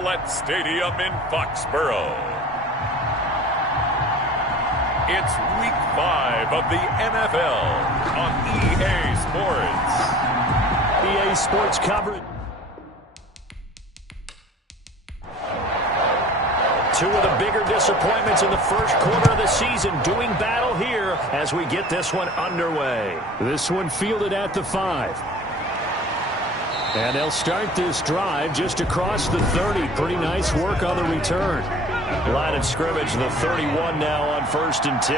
Gillette Stadium in Foxborough. It's Week 5 of the NFL on EA Sports. EA Sports coverage. Two of the bigger disappointments in the first quarter of the season doing battle here as we get this one underway. This one fielded at the 5. And they'll start this drive just across the 30. Pretty nice work on the return. Line of scrimmage, the 31 now on 1st and 10.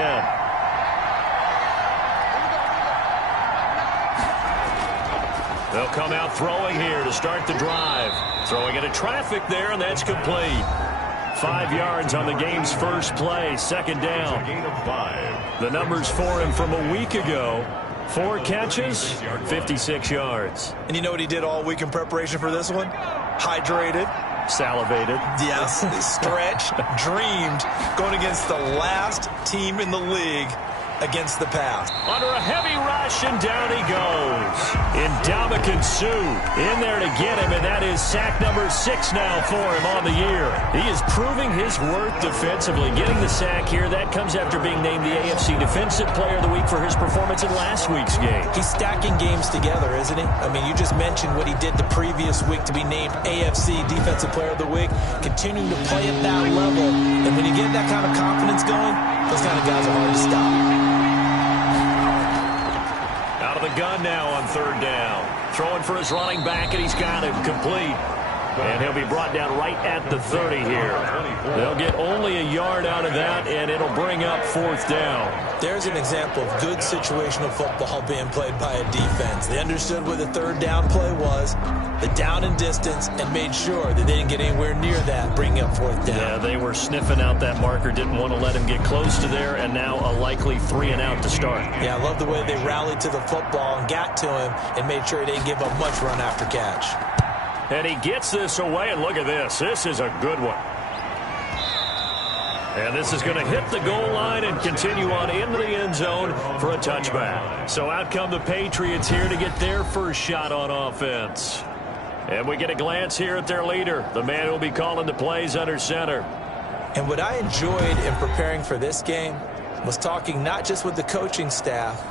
They'll come out throwing here to start the drive. Throwing into traffic there, and that's complete. 5 yards on the game's first play, 2nd down. Gain of 5. The numbers for him from a week ago. 4 catches, 56 yards. And you know what he did all week in preparation for this one? Hydrated. Salivated. Yes, stretched, dreamed, going against the last team in the league against the pass. Under a heavy rush, and down he goes. Ndamukong Suh in there to get him, and that is sack number 6 now for him on the year. He is proving his worth defensively. Getting the sack here, that comes after being named the AFC Defensive Player of the Week for his performance in last week's game. He's stacking games together, isn't he? I mean, you just mentioned what he did the previous week to be named AFC Defensive Player of the Week, continuing to play at that level. And when you get that kind of confidence going, those kind of guys are hard to stop. Out of the gun now on 3rd down. Throwing for his running back, and he's got him complete. And he'll be brought down right at the 30 here. They'll get only a yard out of that, and it'll bring up 4th down. There's an example of good situational football being played by a defense. They understood where the 3rd down play was, the down and distance, and made sure that they didn't get anywhere near that, bringing up 4th down. Yeah, they were sniffing out that marker, didn't want to let him get close to there, and now a likely 3 and out to start. Yeah, I love the way they rallied to the football and got to him and made sure he didn't give up much run after catch. And he gets this away, and look at this. This is a good one. And this is going to hit the goal line and continue on into the end zone for a touchback. So out come the Patriots here to get their first shot on offense. And we get a glance here at their leader, the man who will be calling the plays under center. And what I enjoyed in preparing for this game was talking not just with the coaching staff,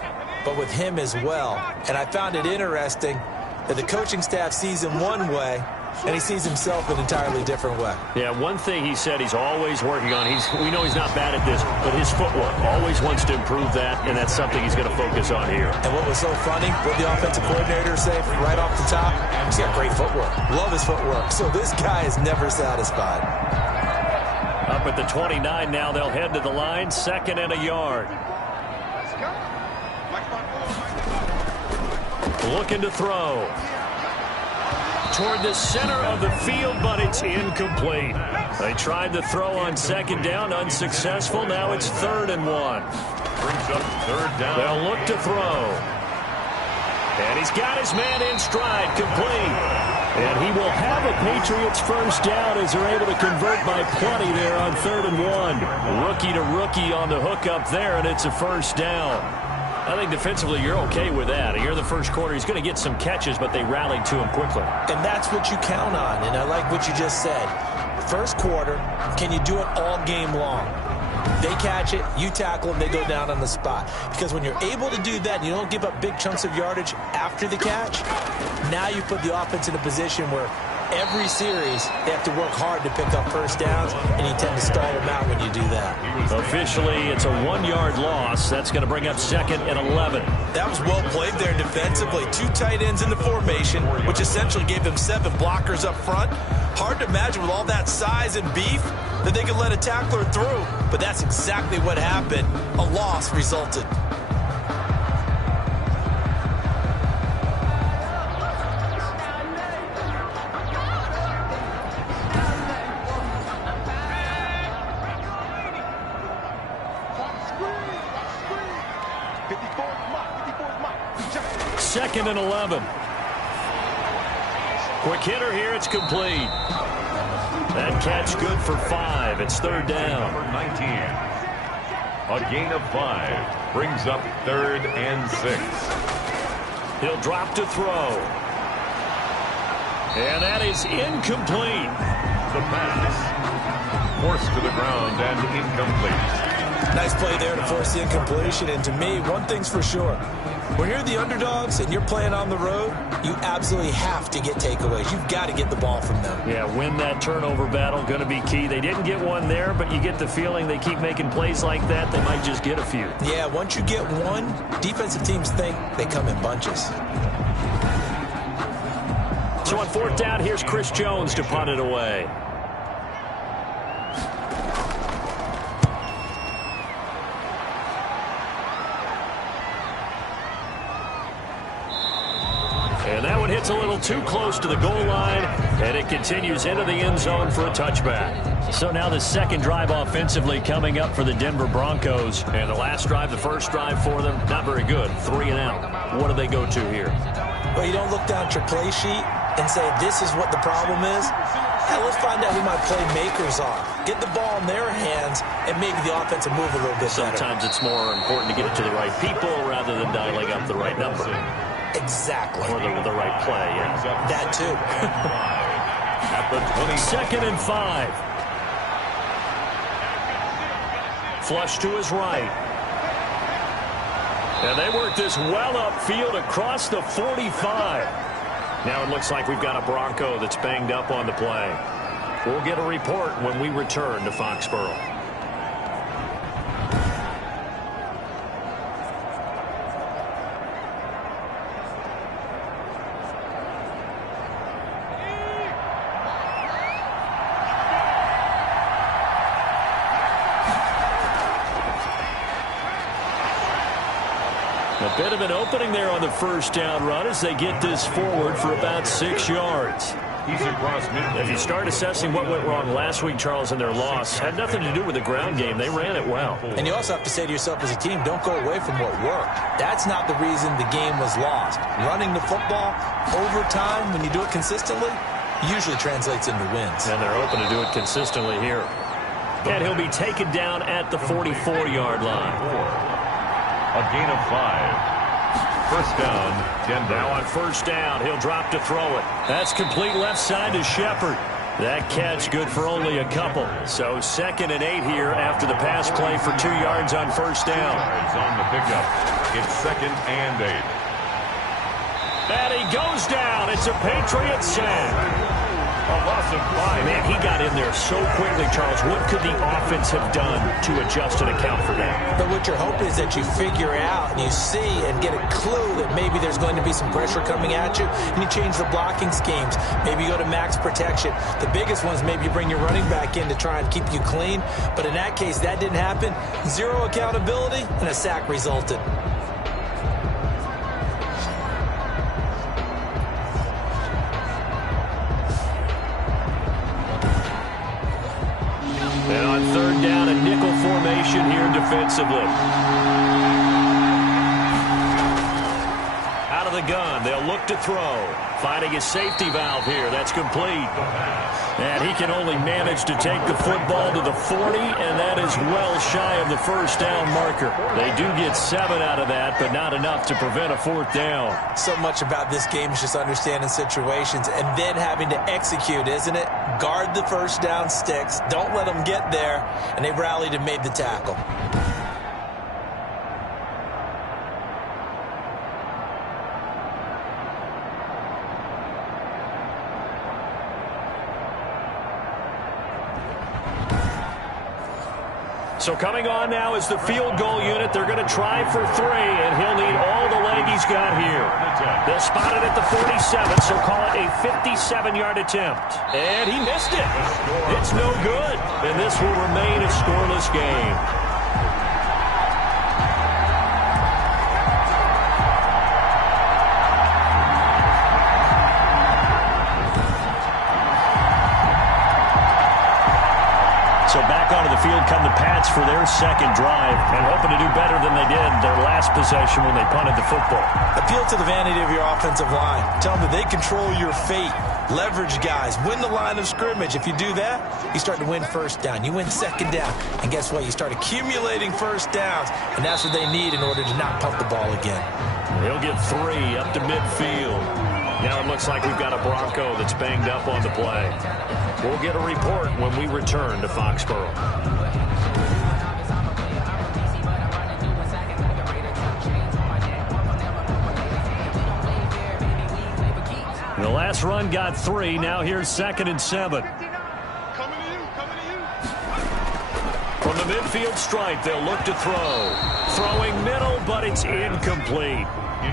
but with him as well. And I found it interesting that the coaching staff sees him one way, and he sees himself an entirely different way. Yeah, one thing he said he's always working on, we know he's not bad at this, but his footwork, always wants to improve that, and that's something he's going to focus on here. And what was so funny, what the offensive coordinator say right off the top, he's got great footwork. Love his footwork. So this guy is never satisfied. Up at the 29 now, they'll head to the line, 2nd and a yard. Looking to throw. Toward the center of the field, but it's incomplete. They tried to throw on 2nd down, unsuccessful. Now it's 3rd and 1. Brings up 3rd down. They'll look to throw. And he's got his man in stride, complete. And he will have a Patriots first down as they're able to convert by plenty there on 3rd and 1. Rookie to rookie on the hook up there, and it's a first down. I think defensively you're okay with that. Here in the first quarter, he's going to get some catches, but they rallied to him quickly. And that's what you count on, and I like what you just said. First quarter, can you do it all game long? They catch it, you tackle them, they go down on the spot. Because when you're able to do that and you don't give up big chunks of yardage after the catch, now you put the offense in a position where every series they have to work hard to pick up first downs, and you tend to stall them out when you do that. Officially, it's a 1-yard loss. That's going to bring up 2nd and 11. That was well played there defensively. 2 tight ends in the formation, which essentially gave them 7 blockers up front. Hard to imagine with all that size and beef that they could let a tackler through, but that's exactly what happened. A loss resulted. Second and 11. Quick hitter here. It's complete. That catch good for 5. It's 3rd down. Number 19. A gain of 5. Brings up 3rd and 6. He'll drop to throw. And that is incomplete. The pass. Forced to the ground and incomplete. Nice play there to force the incompletion. And to me, one thing's for sure. When you're the underdogs and you're playing on the road, you absolutely have to get takeaways. You've got to get the ball from them. Yeah, win that turnover battle, going to be key. They didn't get one there, but you get the feeling they keep making plays like that, they might just get a few. Yeah, once you get one, defensive teams think they come in bunches. So on fourth down, here's Chris Jones to punt it away. And that one hits a little too close to the goal line, and it continues into the end zone for a touchback. So now the second drive offensively coming up for the Denver Broncos. And the last drive, the first drive for them, not very good. 3 and out. What do they go to here? Well, you don't look down at your play sheet and say, this is what the problem is. Now, let's find out who my playmakers are. Get the ball in their hands, and maybe the offense will move a little bit better. Sometimes it's more important to get it to the right people rather than dialing up the right number. Exactly. Or the right play, yeah. That too. At the 20. 2nd and 5. Flush to his right. And they work this well upfield across the 45. Now it looks like we've got a Bronco that's banged up on the play. We'll get a report when we return to Foxborough. A bit of an opening there on the first down run as they get this forward for about 6 yards. He's across midfield. If you start assessing what went wrong last week, Charles, in their loss, had nothing to do with the ground game. They ran it well. And you also have to say to yourself as a team, don't go away from what worked. That's not the reason the game was lost. Running the football over time, when you do it consistently, usually translates into wins. And they're open to do it consistently here. And he'll be taken down at the 44-yard line. A gain of 5. First down, Denver. Now on first down, he'll drop to throw it. That's complete left side to Shepard. That catch good for only a couple. So 2nd and 8 here after the pass play for 2 yards on first down. 2 yards on the pickup. It's 2nd and 8. And he goes down. It's a Patriot sack. A loss of 5. Man, he got in there so quickly, Charles. What could the offense have done to adjust and account for that? But what you're hoping is that you figure out and you see and get a clue that maybe there's going to be some pressure coming at you, and you change the blocking schemes. Maybe you go to max protection. The biggest one is maybe you bring your running back in to try and keep you clean. But in that case, that didn't happen. 0 accountability, and a sack resulted. And on third down, a nickel formation here defensively. Out of the gun, they'll look to throw. Finding his safety valve here. That's complete. And he can only manage to take the football to the 40, and that is well shy of the first down marker. They do get 7 out of that, but not enough to prevent a 4th down. So much about this game is just understanding situations and then having to execute, isn't it? Guard the first down sticks. Don't let them get there. And they rallied and made the tackle. So coming on now is the field goal unit. They're going to try for 3, and he'll need all the leg he's got here. They'll spot it at the 47, so call it a 57-yard attempt. And he missed it. It's no good, and this will remain a scoreless game. So back onto the field come the Pats for their second drive, and hoping to do better than they did their last possession when they punted the football. Appeal to the vanity of your offensive line. Tell them that they control your fate. Leverage guys. Win the line of scrimmage. If you do that, you start to win first down. You win second down. And guess what? You start accumulating first downs, and that's what they need in order to not punt the ball again. He'll get 3 up to midfield. Now it looks like we've got a Bronco that's banged up on the play. We'll get a report when we return to Foxborough. The last run got 3. Now here's 2nd and 7. From the midfield stripe, they'll look to throw. Throwing middle, but it's incomplete.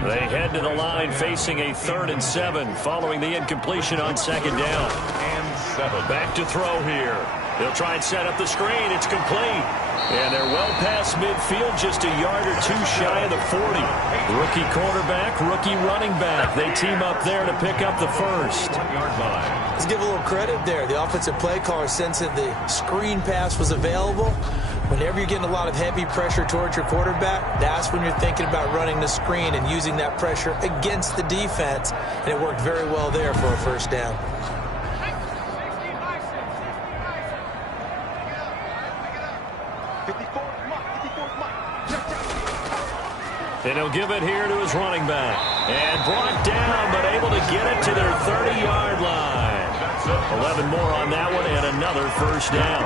They head to the line facing a 3rd and 7 following the incompletion on 2nd down. And 7. Back to throw here. They'll try and set up the screen. It's complete. And they're well past midfield, just a yard or 2 shy of the 40. Rookie quarterback, rookie running back. They team up there to pick up the first. 1-yard line. Let's give a little credit there. The offensive play caller sensed that the screen pass was available. Whenever you're getting a lot of heavy pressure towards your quarterback, that's when you're thinking about running the screen and using that pressure against the defense. And it worked very well there for a first down. And he'll give it here to his running back. And brought down, but able to get it to their 30-yard line. 11 more on that one, and another first down.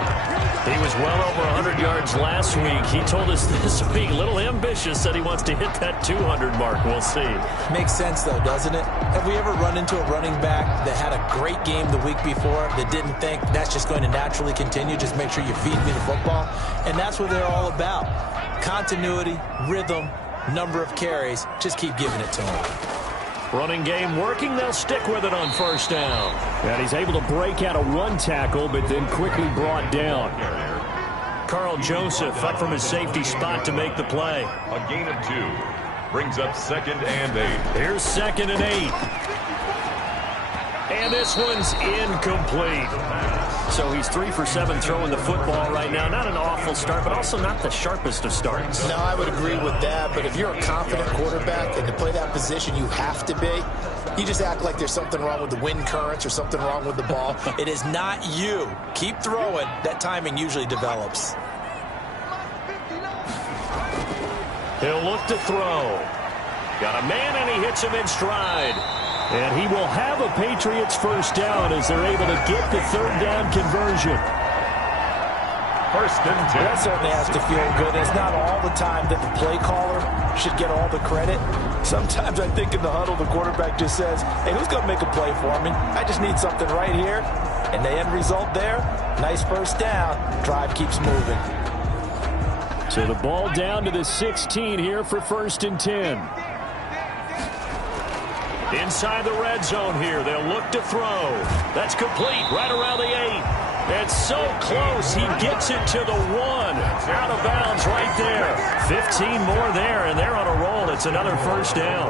He was well over 100 yards last week. He told us this week, a little ambitious, that he wants to hit that 200 mark. We'll see. Makes sense, though, doesn't it? Have we ever run into a running back that had a great game the week before that didn't think that's just going to naturally continue? Just make sure you feed me the football. And that's what they're all about. Continuity, rhythm, number of carries. Just keep giving it to him. Running game working. They'll stick with it on first down. And he's able to break out of 1 tackle, but then quickly brought down. Carl Joseph up from his safety spot to make the play. A gain of 2. Brings up 2nd and 8. Here's 2nd and 8. And this one's incomplete. So he's 3 for 7 throwing the football right now. Not an awful start, but also not the sharpest of starts. No, I would agree with that. But if you're a confident quarterback and to play that position you have to be, you just act like there's something wrong with the wind currents or something wrong with the ball. It is not you. Keep throwing. That timing usually develops. He'll look to throw. Got a man, and he hits him in stride. And he will have a Patriots first down as they're able to get the 3rd down conversion. 1st and 10. That certainly has to feel good. It's not all the time that the play caller should get all the credit. Sometimes I think in the huddle, the quarterback just says, hey, who's going to make a play for me? I just need something right here. And the end result there, nice first down. Drive keeps moving. So the ball down to the 16 here for 1st and 10. Inside the red zone here, they'll look to throw. That's complete right around the 8. It's so close, he gets it to the 1. Out of bounds right there. 15 more there, and they're on a roll. It's another first down.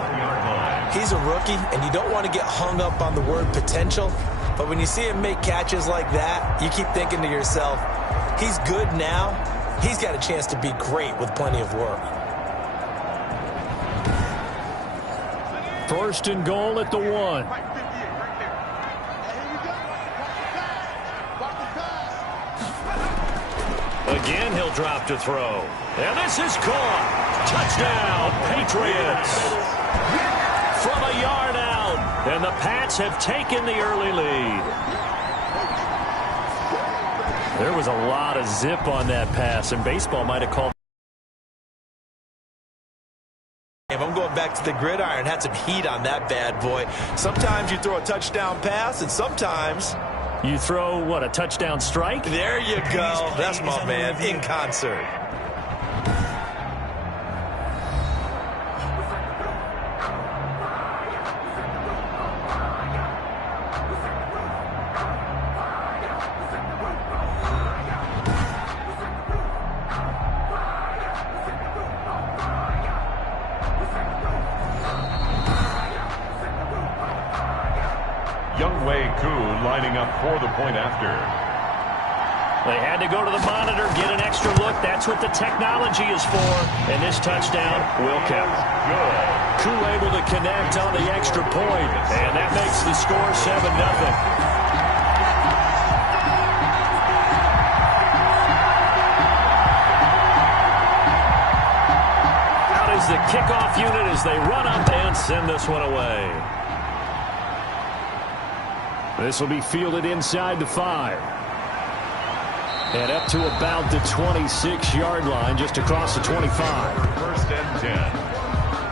He's a rookie, and you don't want to get hung up on the word potential. But when you see him make catches like that, you keep thinking to yourself, he's good now. He's got a chance to be great with plenty of work. 1st and goal at the 1. Again, he'll drop to throw. And this is caught. Touchdown, Patriots. From a yard out. And the Pats have taken the early lead. There was a lot of zip on that pass, and baseball might have called. If I'm going back to the gridiron, had some heat on that bad boy. Sometimes you throw a touchdown pass, and sometimes you throw, what, a touchdown strike? There you go. That's my man, in concert. Younghoe Koo lining up for the point after. They had to go to the monitor, get an extra look. That's what the technology is for. And this touchdown will count. Good. Koo able to connect on the extra point. And that makes the score 7-0. The kickoff unit as they run up and send this one away. This will be fielded inside the 5. And up to about the 26-yard line, just across the 25. First and 10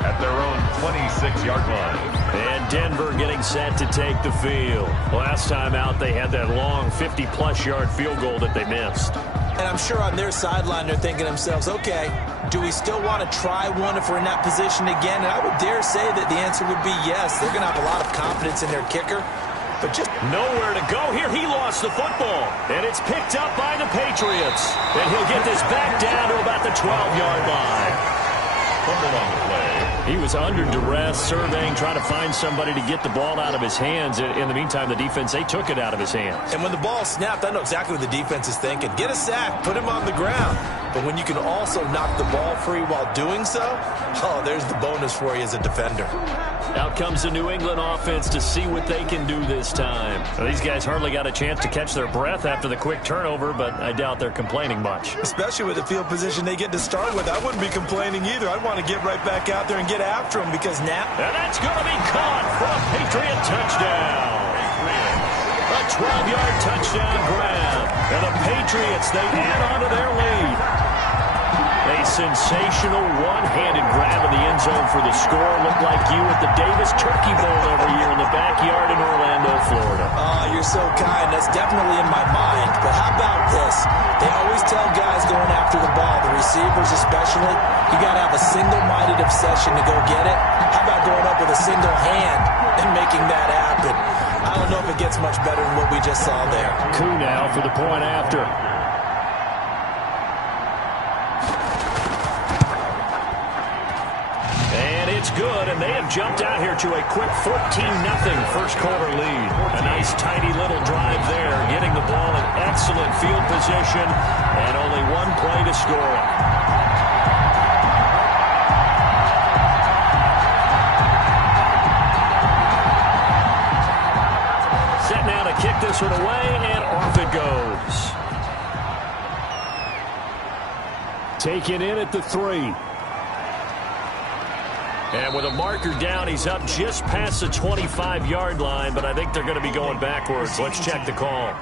at their own 26-yard line. And Denver getting set to take the field. Last time out, they had that long 50-plus yard field goal that they missed. And I'm sure on their sideline they're thinking to themselves, okay, do we still want to try one if we're in that position again? And I would dare say that the answer would be yes. They're going to have a lot of confidence in their kicker. But just nowhere to go here. He lost the football. And it's picked up by the Patriots. And he'll get this back down to about the 12-yard line. Fumble on the play. He was under duress, surveying, trying to find somebody to get the ball out of his hands. In the meantime, the defense, they took it out of his hands. And when the ball snapped, I know exactly what the defense is thinking. Get a sack, put him on the ground. But when you can also knock the ball free while doing so, oh, there's the bonus for you as a defender. Out comes the New England offense to see what they can do this time. Well, these guys hardly got a chance to catch their breath after the quick turnover, but I doubt they're complaining much. Especially with the field position they get to start with. I wouldn't be complaining either. I'd want to get right back out there and get after them because now... And that's going to be caught for a Patriot touchdown. A 12-yard touchdown grab. And the Patriots, they add on to their lead. A sensational one-handed grab in the end zone for the score. Looked like you at the Davis Turkey Bowl every year in the backyard in Orlando, Florida. Oh, you're so kind. That's definitely in my mind. But how about this? They always tell guys going after the ball, the receivers especially, you got to have a single-minded obsession to go get it. How about going up with a single hand and making that happen? I don't know if it gets much better than what we just saw there. Koo now for the point after. It's good, and they have jumped out here to a quick 14-0 first quarter lead. A nice, tidy little drive there, getting the ball in excellent field position, and only one play to score. Set now to kick this one away, and off it goes. Taken in at the 3. And with a marker down, he's up just past the 25-yard line, but I think they're going to be going backwards. Let's check the call.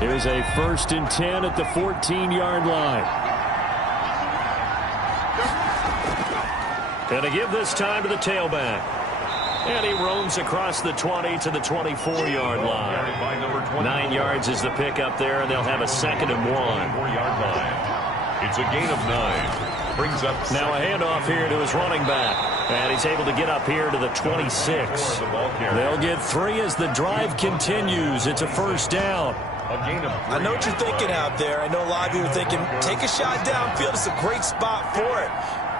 Here's a 1st and 10 at the 14-yard line. Going to give this time to the tailback. And he roams across the 20 to the 24-yard line. 9 yards is the pickup there, and they'll have a 2nd and 1. 4-yard line. It's a gain of 9. Brings up now a handoff here to his running back. And he's able to get up here to the 26. They'll get 3 as the drive continues. It's a 1st down. I know what you're thinking out there. I know a lot of you are thinking, take a shot downfield. It's a great spot for it.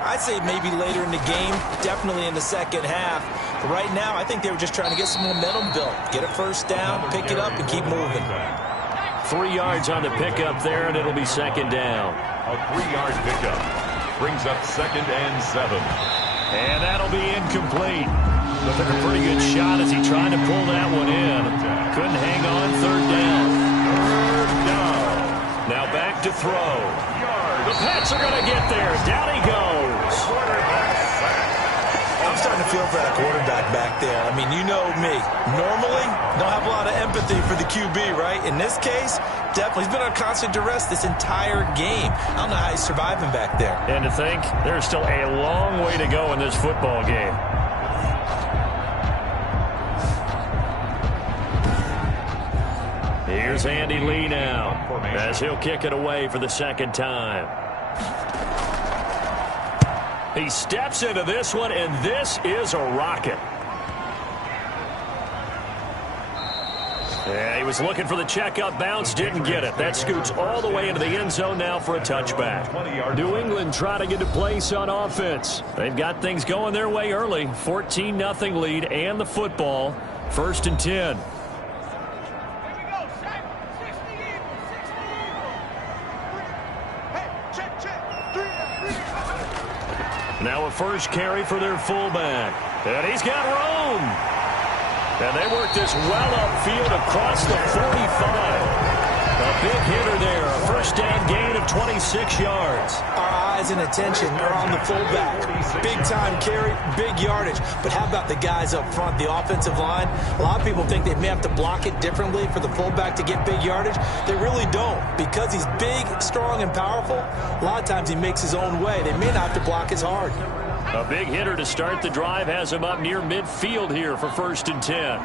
I'd say maybe later in the game, definitely in the second half. But right now, I think they were just trying to get some momentum built. Get a 1st down, pick it up, and keep moving. 3 yards on the pickup there, and it'll be 2nd down. A 3-yard pickup brings up 2nd and 7. And that'll be incomplete. But took a pretty good shot as he tried to pull that one in. Couldn't hang on. 3rd down. 3rd down. Now back to throw. The Pats are going to get there. Down he goes. I'm starting to feel for that quarterback back there. I mean, you know me. Normally, don't have a lot of empathy for the QB, right? In this case, definitely. He's been on constant duress this entire game. I don't know how he's surviving back there. And to think, there's still a long way to go in this football game. Here's Andy Lee now, as he'll kick it away for the 2nd time. He steps into this one, and this is a rocket. Yeah, he was looking for the checkup bounce, didn't get it. That scoots all the way into the end zone now for a touchback. New England trying to get a place on offense. They've got things going their way early. 14-0 lead and the football. 1st and 10. Now a 1st carry for their fullback. And he's got room. And they work this well upfield across the 45. A big hitter there. A first down gain of 26 yards. Our eyes and attention are on the fullback. Big time carry, big yardage. But how about the guys up front, the offensive line? A lot of people think they may have to block it differently for the fullback to get big yardage. They really don't. Because he's big, strong, and powerful, a lot of times he makes his own way. They may not have to block as hard. A big hitter to start the drive has him up near midfield here for 1st and 10.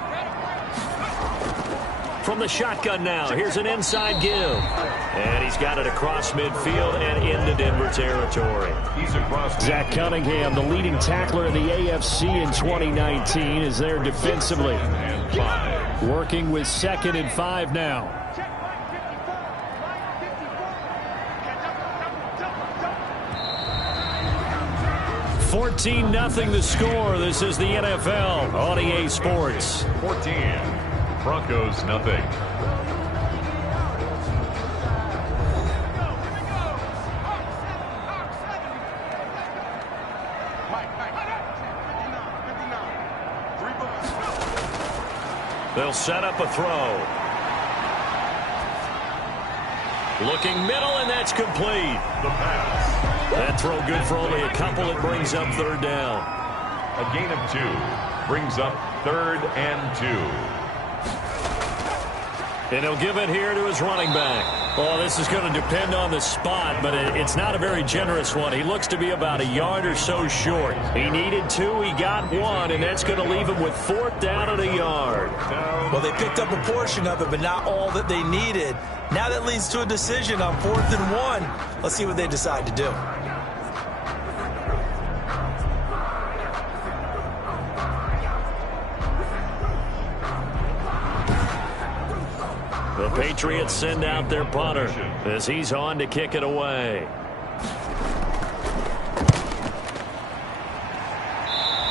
From the shotgun now, here's an inside give. And he's got it across midfield and into Denver territory. He's across. Zach Cunningham, the leading tackler in the AFC in 2019, is there defensively. And 5. Working with 2nd and 5 now. $14-0 the score. This is the NFL on EA Sports. 14. Broncos nothing. They'll set up a throw. Looking middle, and that's complete. The pass. That throw good for only a couple. It brings up 3rd down. A gain of 2 brings up 3rd and 2. And he'll give it here to his running back. Oh, this is going to depend on the spot, but it's not a very generous one. He looks to be about a yard or so short. He needed 2, he got 1, and that's going to leave him with 4th down and a yard. Well, they picked up a portion of it, but not all that they needed. Now that leads to a decision on 4th and 1. Let's see what they decide to do. The Patriots send out their punter as he's on to kick it away.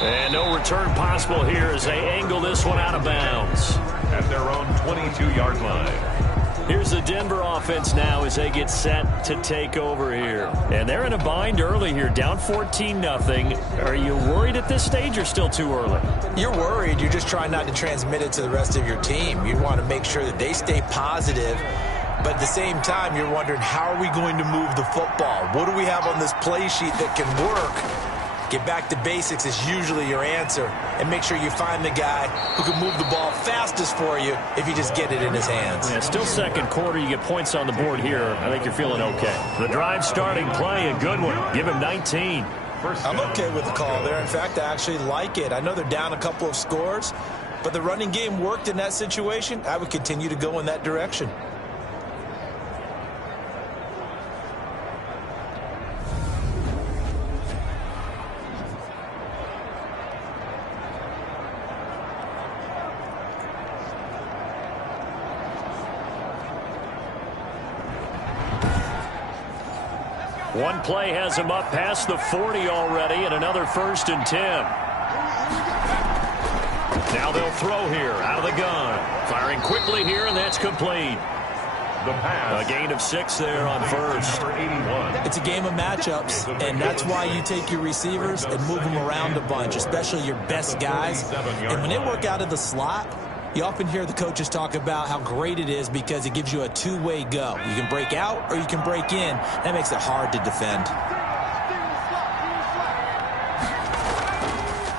And no return possible here as they angle this one out of bounds. At their own 22-yard line. Here's the Denver offense now as they get set to take over here. And they're in a bind early here, down 14-0. Are you worried at this stage or still too early? You're worried. You're just trying not to transmit it to the rest of your team. You want to make sure that they stay positive. But at the same time, you're wondering, how are we going to move the football? What do we have on this play sheet that can work? Get back to basics is usually your answer. And make sure you find the guy who can move the ball fastest for you if you just get it in his hands. Yeah, still 2nd quarter. You get points on the board here. I think you're feeling okay. The drive starting play, a good one. Give him 19. I'm okay with the call there. In fact, I actually like it. I know they're down a couple of scores, but the running game worked in that situation. I would continue to go in that direction. One play has him up past the 40 already, and another 1st and 10. Now they'll throw here out of the gun. Firing quickly here, and that's complete. The pass. A gain of 6 there on 1st. Number 81. It's a game of matchups, and that's why you take your receivers and move them around a bunch, especially your best guys. And when they work out of the slot, you often hear the coaches talk about how great it is because it gives you a two-way go. You can break out or you can break in. That makes it hard to defend.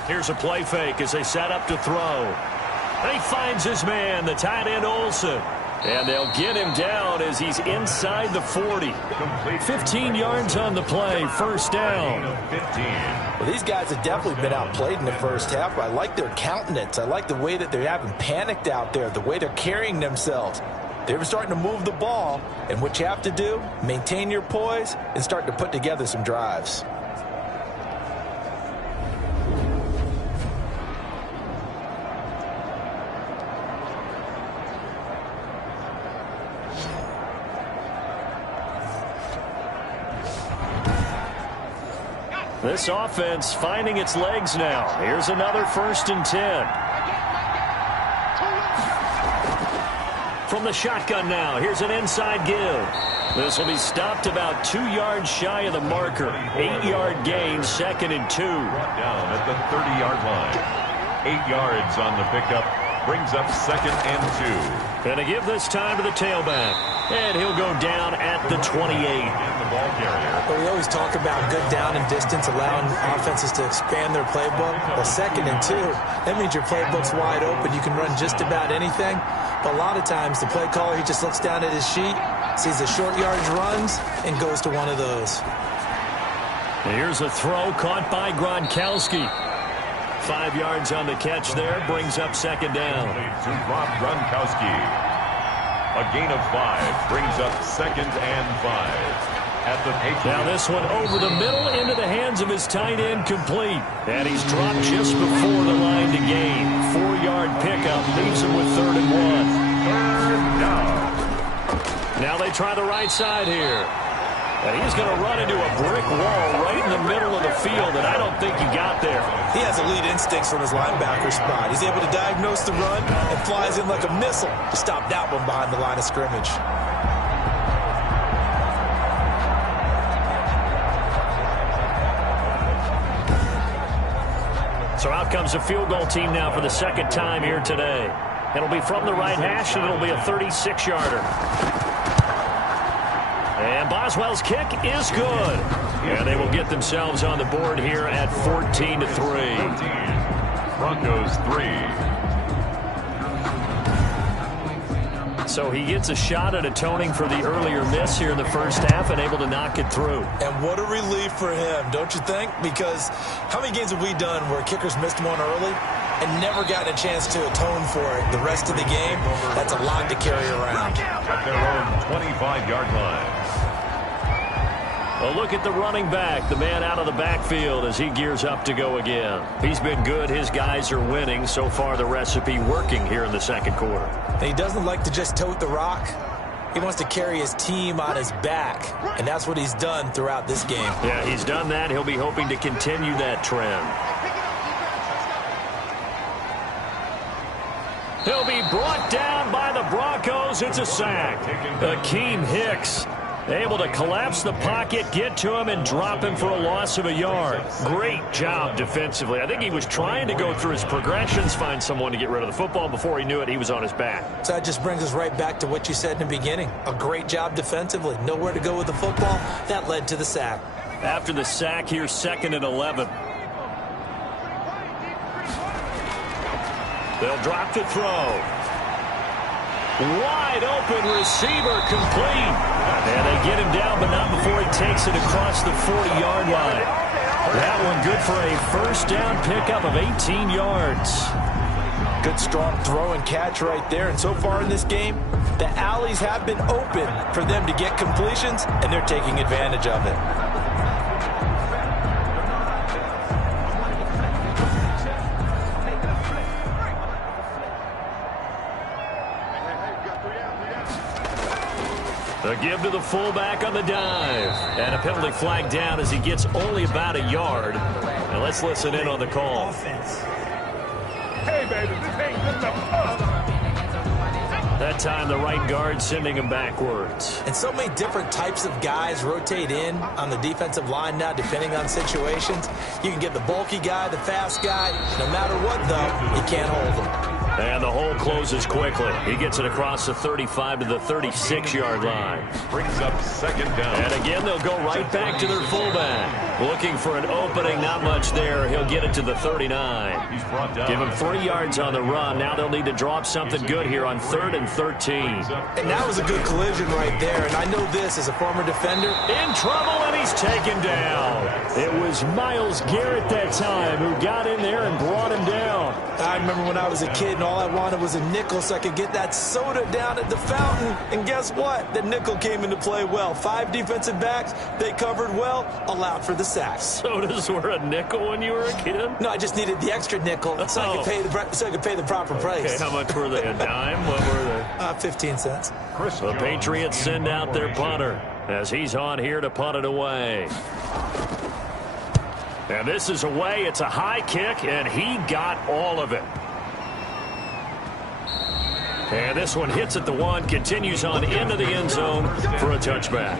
Here's a play fake as they set up to throw. And he finds his man, the tight end Olsen. And they'll get him down as he's inside the 40. 15 yards on the play, 1st down. Well, these guys have definitely been outplayed in the first half. I like their countenance. I like the way that they haven't panicked out there, the way they're carrying themselves. They're starting to move the ball, and what you have to do, maintain your poise and start to put together some drives. This offense finding its legs now. Here's another 1st and 10. From the shotgun now, here's an inside give. This will be stopped about 2 yards shy of the marker. 8-yard gain, 2nd and 2. Brought down at the 30-yard line. 8 yards on the pickup brings up 2nd and 2. Going to give this time to the tailback. And he'll go down at the 28. And the ball carrier. Well, we always talk about good down and distance, allowing offenses to expand their playbook. Well, 2nd and 2, that means your playbook's wide open. You can run just about anything. But a lot of times, the play caller, he just looks down at his sheet, sees the short yardage runs, and goes to one of those. Here's a throw caught by Gronkowski. 5 yards on the catch there, brings up 2nd down. To Rob Gronkowski. A gain of 5 brings up 2nd and 5. At the Patriots. Now this one over the middle into the hands of his tight end, complete. And he's dropped just before the line to gain. 4-yard pickup leaves him with 3rd and 1. 3rd down. Now they try the right side here. And he's going to run into a brick wall right in the middle of the field, and I don't think he got there. He has elite instincts from his linebacker spot. He's able to diagnose the run and flies in like a missile to stop that one behind the line of scrimmage. So out comes the field goal team now for the 2nd time here today. It'll be from the right hash, and it'll be a 36-yarder. And Boswell's kick is good. And they will get themselves on the board here at 14-3. Broncos 3. So he gets a shot at atoning for the earlier miss here in the first half and able to knock it through. And what a relief for him, don't you think? Because how many games have we done where kickers missed one early and never gotten a chance to atone for it the rest of the game? That's a lot to carry around. At their own 25-yard line. A look at the running back, the man out of the backfield as he gears up to go again. He's been good. His guys are winning. So far, the recipe working here in the 2nd quarter. He doesn't like to just tote the rock. He wants to carry his team on his back, and that's what he's done throughout this game. Yeah, he's done that. He'll be hoping to continue that trend. He'll be brought down by the Broncos. It's a sack. Akeem Hicks able to collapse the pocket, get to him, and drop him for a loss of a yard. Great job defensively. I think he was trying to go through his progressions, find someone to get rid of the football. Before he knew it, he was on his back. So that just brings us right back to what you said in the beginning. A great job defensively. Nowhere to go with the football. That led to the sack. After the sack, here's 2nd and 11. They'll drop to throw. Wide open receiver, complete. And they get him down, but not before he takes it across the 40-yard line. That one good for a 1st down pickup of 18 yards. Good strong throw and catch right there. And so far in this game, the alleys have been open for them to get completions, and they're taking advantage of it. A give to the fullback on the dive. And a penalty flag down as he gets only about a yard. And let's listen in on the call. Hey, baby, this ain't good enough. That time the right guard sending him backwards. And so many different types of guys rotate in on the defensive line now, depending on situations. You can get the bulky guy, the fast guy. No matter what, though, you can't hold him. And the hole closes quickly. He gets it across the 35 to the 36-yard line. Brings up 2nd down. And again, they'll go right back to their fullback. Looking for an opening, not much there. He'll get it to the 39. He's brought down. Give him 3 yards on the run. Now they'll need to drop something good here on 3rd and 13. And that was a good collision right there. And I know this as a former defender. In trouble, and he's taken down. It was Myles Garrett that time who got in there and brought him down. I remember when I was a kid and all I wanted was a nickel so I could get that soda down at the fountain. And guess what? The nickel came into play well. 5 defensive backs, they covered well, allowed for the sacks. Sodas were a nickel when you were a kid? No, I just needed the extra nickel so I could pay the proper price. Okay, how much were they? A dime? What were they? 15 cents. The Patriots send out their punter as he's on here to punt it away. And this is away. It's a high kick, and he got all of it. And this one hits at the 1, continues on into the end zone for a touchback.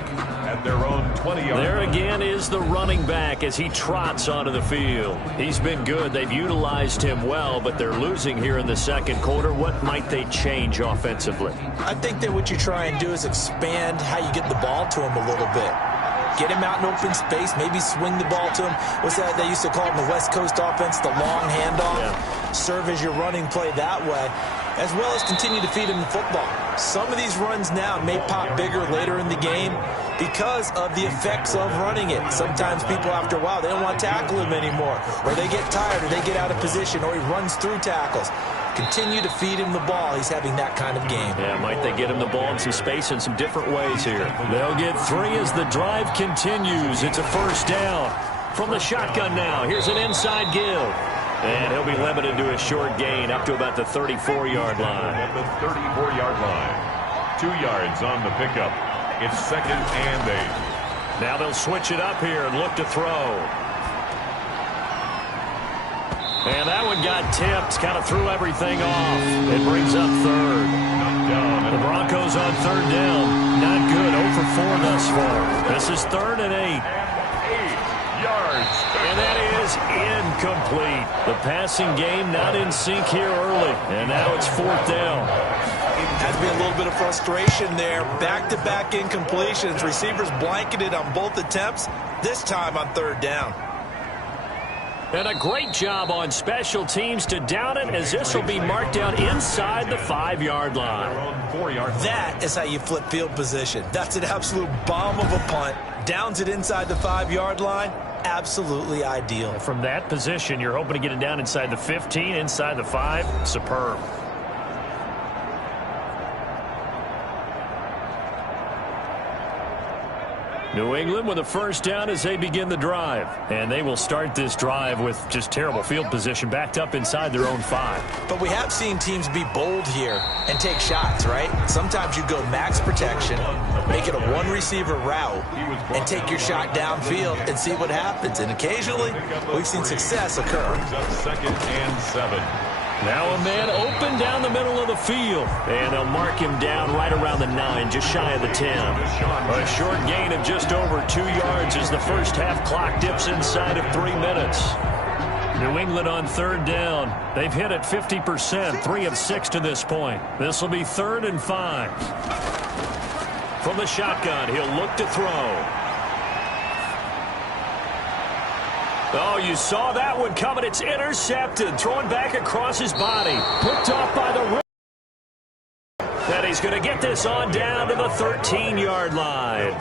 At their own 20-yard. There again is the running back as he trots onto the field. He's been good. They've utilized him well, but they're losing here in the second quarter. What might they change offensively? I think that what you try and do is expand how you get the ball to him a little bit. Get him out in open space, maybe swing the ball to him. What's that they used to call it in the West Coast offense, the long handoff? Yeah. Serve as your running play that way, as well as continue to feed him the football. Some of these runs now may pop bigger later in the game because of the effects of running it. Sometimes people, after a while, they don't want to tackle him anymore, or they get tired, or they get out of position, or he runs through tackles. Continue to feed him the ball. He's having that kind of game. Yeah, might they get him the ball in some space in some different ways here. They'll get 3 as the drive continues. It's a first down. From the shotgun now, here's an inside give. And he'll be limited to a short gain up to about the 34-yard line. At the 34-yard line. 2 yards on the pickup. It's 2nd and 8. Now they'll switch it up here and look to throw. And that one got tipped, kind of threw everything off. It brings up 3rd. The Broncos on 3rd down. Not good, 0 for 4 thus far. This is 3rd and 8. 8 yards. And that is incomplete. The passing game not in sync here early. And now it's 4th down. Has been a little bit of frustration there. Back-to-back incompletions. Receivers blanketed on both attempts, this time on 3rd down. And a great job on special teams to down it, as this will be marked down inside the 5-yard line. That is how you flip field position. That's an absolute bomb of a punt. Downs it inside the 5-yard line. Absolutely ideal. From that position, you're hoping to get it down inside the 15, inside the 5. Superb. New England with a first down as they begin the drive. And they will start this drive with just terrible field position, backed up inside their own 5. But we have seen teams be bold here and take shots, right? Sometimes you go max protection, make it a one-receiver route, and take your shot downfield and see what happens. And occasionally, we've seen success occur. 2nd and 7. Now a man open down the middle of the field. And they'll mark him down right around the 9, just shy of the 10. A short gain of just over 2 yards as the first half clock dips inside of 3 minutes. New England on 3rd down. They've hit it 50%, 3 of 6 to this point. This will be 3rd and 5. From the shotgun, he'll look to throw. Oh, you saw that one coming. It's intercepted. Thrown back across his body. Picked off by the rim. And he's going to get this on down to the 13-yard line.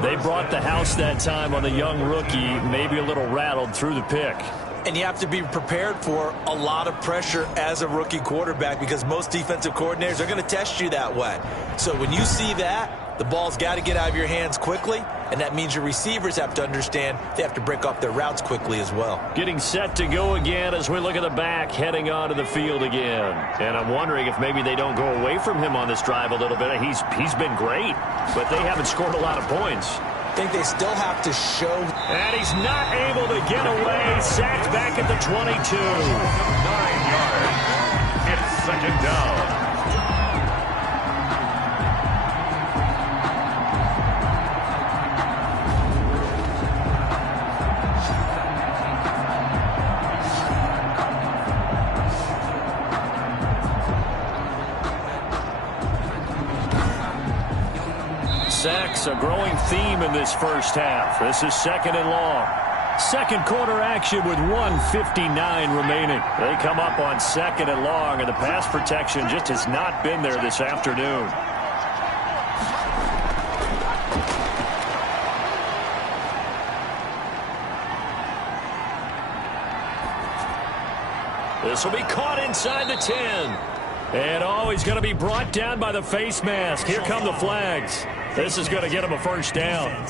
They brought the house that time on the young rookie. Maybe a little rattled through the pick. And you have to be prepared for a lot of pressure as a rookie quarterback because most defensive coordinators are going to test you that way. So when you see that, the ball's got to get out of your hands quickly, and that means your receivers have to understand they have to break off their routes quickly as well. Getting set to go again as we look at the back, heading onto the field again. And I'm wondering if maybe they don't go away from him on this drive a little bit. He's been great, but they haven't scored a lot of points. I think they still have to show. And he's not able to get away. Sacked back at the 22. 9 yards. It's 2nd down. Sacks, a growing theme in this first half. This is 2nd and long. Second quarter action with 1:59 remaining. They come up on 2nd and long, and the pass protection just has not been there this afternoon. This will be caught inside the 10. And he's going to be brought down by the face mask. Here come the flags. This is going to get him a first down.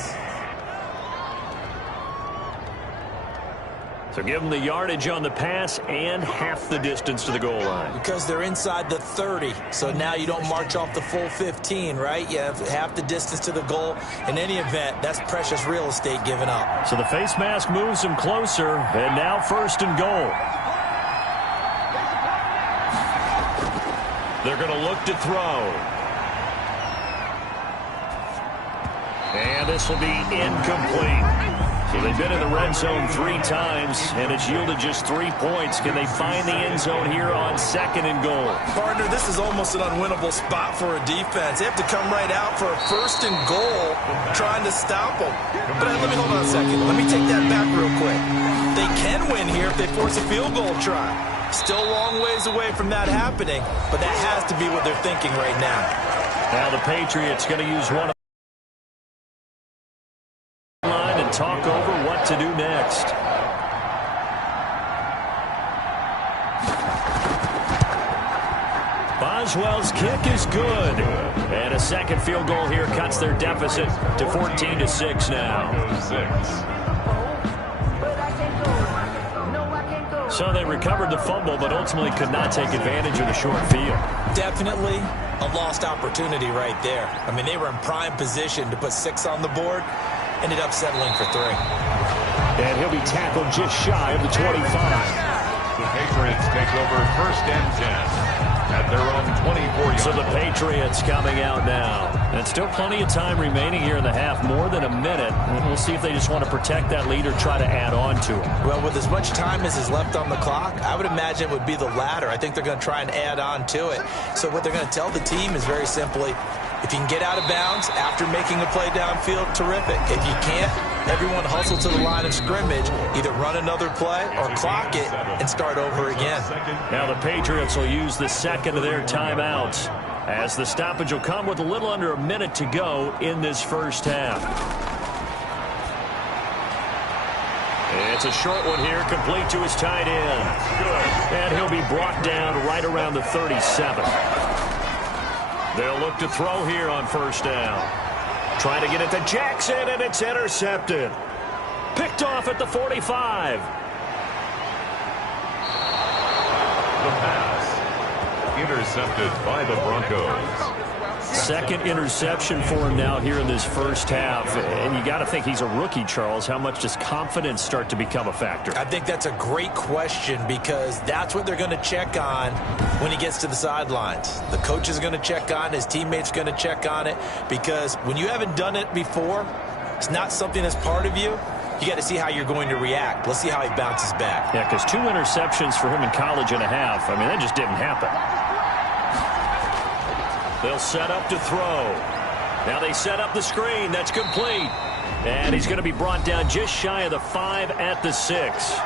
So give them the yardage on the pass and half the distance to the goal line. Because they're inside the 30, so now you don't march off the full 15, right? You have half the distance to the goal. In any event, that's precious real estate given up. So the face mask moves them closer, and now 1st and goal. They're going to look to throw. And this will be incomplete. So they've been in the red zone 3 times, and it's yielded just 3 points. Can they find the end zone here on 2nd and goal? Partner, this is almost an unwinnable spot for a defense. They have to come right out for a 1st and goal trying to stop them. But let me hold on a second. Let me take that back real quick. They can win here if they force a field goal try. Still a long ways away from that happening, but that has to be what they're thinking right now. Now the Patriots going to use one of the line and talk over what to do next. Boswell's kick is good. And a second field goal here cuts their deficit to 14-6 now. So they recovered the fumble, but ultimately could not take advantage of the short field. Definitely a lost opportunity right there. I mean, they were in prime position to put 6 on the board. Ended up settling for 3. And he'll be tackled just shy of the 25. The Patriots take over 1st and 10 at their own 24-yard. So the Patriots coming out now. And still plenty of time remaining here in the half, more than a minute. And we'll see if they just want to protect that lead or try to add on to it. Well, with as much time as is left on the clock, I would imagine it would be the latter. I think they're going to try and add on to it. So what they're going to tell the team is very simply, if you can get out of bounds after making a play downfield, terrific. If you can't, everyone hustle to the line of scrimmage, either run another play or clock it and start over again. Now the Patriots will use the second of their timeouts, as the stoppage will come with a little under a minute to go in this first half. It's a short one here, complete to his tight end. And he'll be brought down right around the 37. They'll look to throw here on 1st down. Trying to get it to Jackson, and it's intercepted. Picked off at the 45. The pass. Intercepted by the Broncos. Second interception for him now here in this first half. And you got to think he's a rookie, Charles. How much does confidence start to become a factor? I think that's a great question, because that's what they're going to check on when he gets to the sidelines. The coach is going to check on, his teammates going to check on it, because when you haven't done it before, it's not something that's part of you. You got to see how you're going to react. Let's see how he bounces back. Yeah, because 2 interceptions for him in college and a half. I mean, that just didn't happen. They'll set up to throw. Now they set up the screen. That's complete. And he's going to be brought down just shy of the 5 at the 6.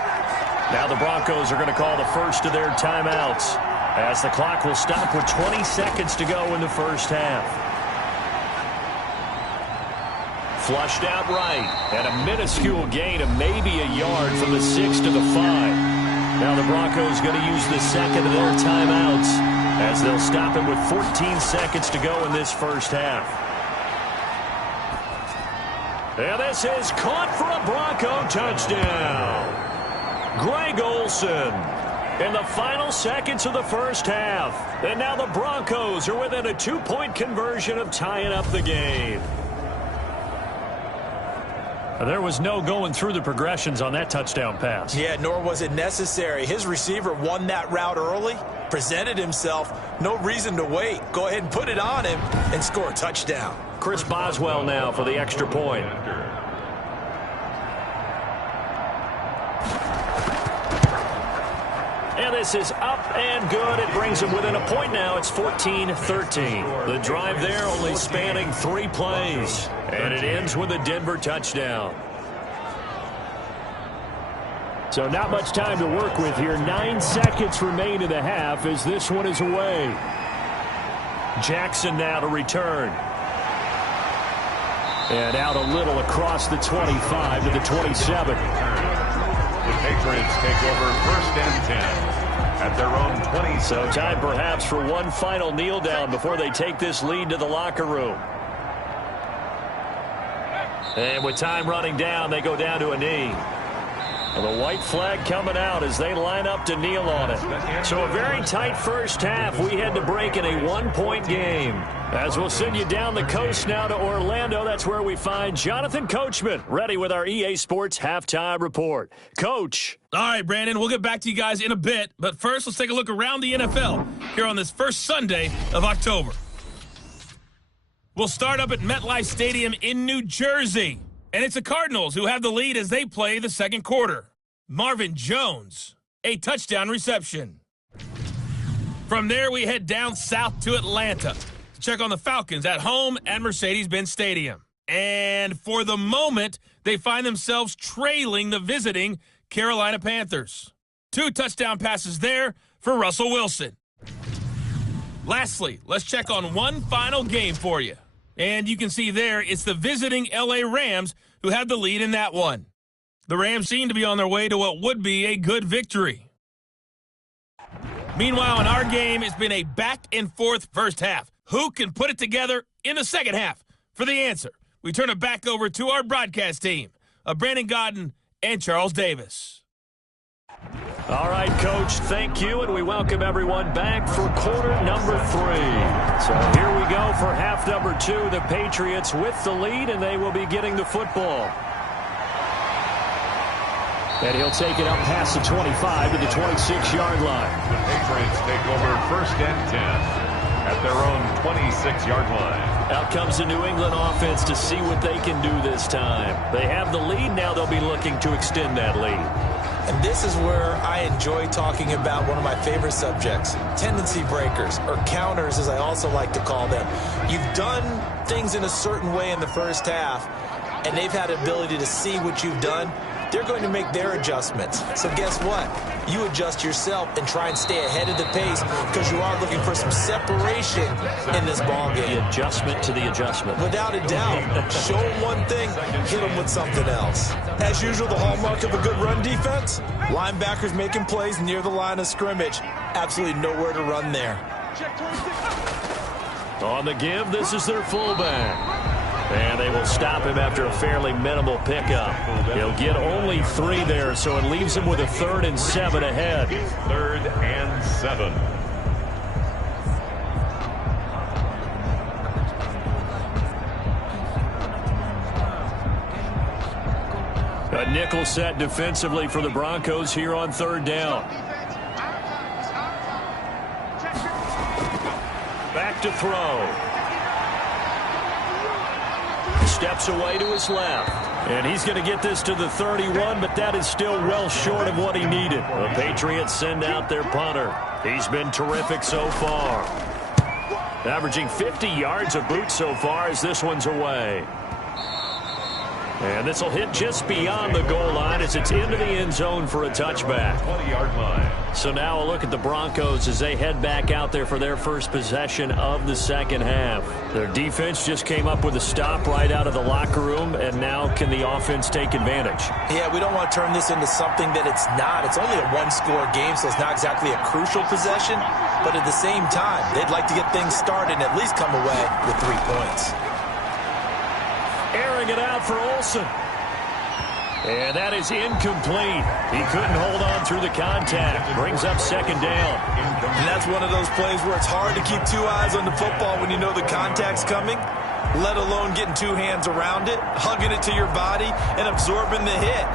Now the Broncos are going to call the first of their timeouts, as the clock will stop with 20 seconds to go in the first half. Flushed out right, and a minuscule gain of maybe a yard from the 6 to the 5. Now the Broncos going to use the second of their timeouts, as they'll stop it with 14 seconds to go in this first half. And this is caught for a Bronco touchdown. Greg Olsen in the final seconds of the first half. And now the Broncos are within a 2-point conversion of tying up the game. There was no going through the progressions on that touchdown pass. Yeah, nor was it necessary. His receiver won that route early, presented himself, no reason to wait. Go ahead and put it on him and score a touchdown. Chris Boswell now for the extra point. And this is up and good. It brings him within a point now. It's 14-13. The drive there only spanning 3 plays. And it ends with a Denver touchdown. So not much time to work with here. 9 seconds remain in the half as this one is away. Jackson now to return. And out a little across the 25 to the 27. The Patriots take over 1st and 10 at their own 20. So time perhaps for one final kneel down before they take this lead to the locker room. And with time running down, they go down to a knee. Well, the white flag coming out as they line up to kneel on it. So a very tight first half. We had to break in a one-point game. As we'll send you down the coast now to Orlando, that's where we find Jonathan Coachman, ready with our EA Sports Halftime Report. Coach. All right, Brandon, we'll get back to you guys in a bit. But first, let's take a look around the NFL here on this first Sunday of October. We'll start up at MetLife Stadium in New Jersey. And it's the Cardinals who have the lead as they play the second quarter. Marvin Jones, a touchdown reception. From there, we head down south to Atlanta to check on the Falcons at home at Mercedes-Benz Stadium. And for the moment, they find themselves trailing the visiting Carolina Panthers. 2 touchdown passes there for Russell Wilson. Lastly, let's check on one final game for you. And you can see there, it's the visiting L.A. Rams who have the lead in that one. The Rams seem to be on their way to what would be a good victory. Meanwhile, in our game, it's been a back-and-forth first half. Who can put it together in the second half? For the answer, we turn it back over to our broadcast team of Brandon Gaudin and Charles Davis. All right, Coach, thank you, and we welcome everyone back for quarter number 3. So here we go for half number 2. The Patriots with the lead, and they will be getting the football. And he'll take it up past the 25 to the 26-yard line. The Patriots take over first and 10 at their own 26-yard line. Out comes the New England offense to see what they can do this time. They have the lead. Now they'll be looking to extend that lead. And this is where I enjoy talking about one of my favorite subjects, tendency breakers, or counters as I also like to call them. You've done things in a certain way in the first half, and they've had the ability to see what you've done. They're going to make their adjustments. So guess what? You adjust yourself and try and stay ahead of the pace because you are looking for some separation in this ball game. The adjustment to the adjustment. Without a doubt. Show them one thing, hit them with something else. As usual, the hallmark of a good run defense, linebackers making plays near the line of scrimmage. Absolutely nowhere to run there. On the give, this is their fullback. And they will stop him after a fairly minimal pickup. He'll get only 3 there, so it leaves him with a 3rd and 7 ahead. 3rd and 7. A nickel set defensively for the Broncos here on 3rd down. Back to throw. Steps away to his left. And he's going to get this to the 31, but that is still well short of what he needed. The Patriots send out their punter. He's been terrific so far. Averaging 50 yards a boot so far as this one's away. And this will hit just beyond the goal line as it's into the end zone for a touchback. 20-yard line. So now a look at the Broncos as they head back out there for their first possession of the second half. Their defense just came up with a stop right out of the locker room, and now can the offense take advantage? Yeah, we don't want to turn this into something that it's not. It's only a one-score game, so it's not exactly a crucial possession. But at the same time, they'd like to get things started and at least come away with 3 points. Airing it out for Olsen. And that is incomplete. He couldn't hold on through the contact. Brings up second down. And that's one of those plays where it's hard to keep 2 eyes on the football when you know the contact's coming, let alone getting 2 hands around it, hugging it to your body, and absorbing the hit.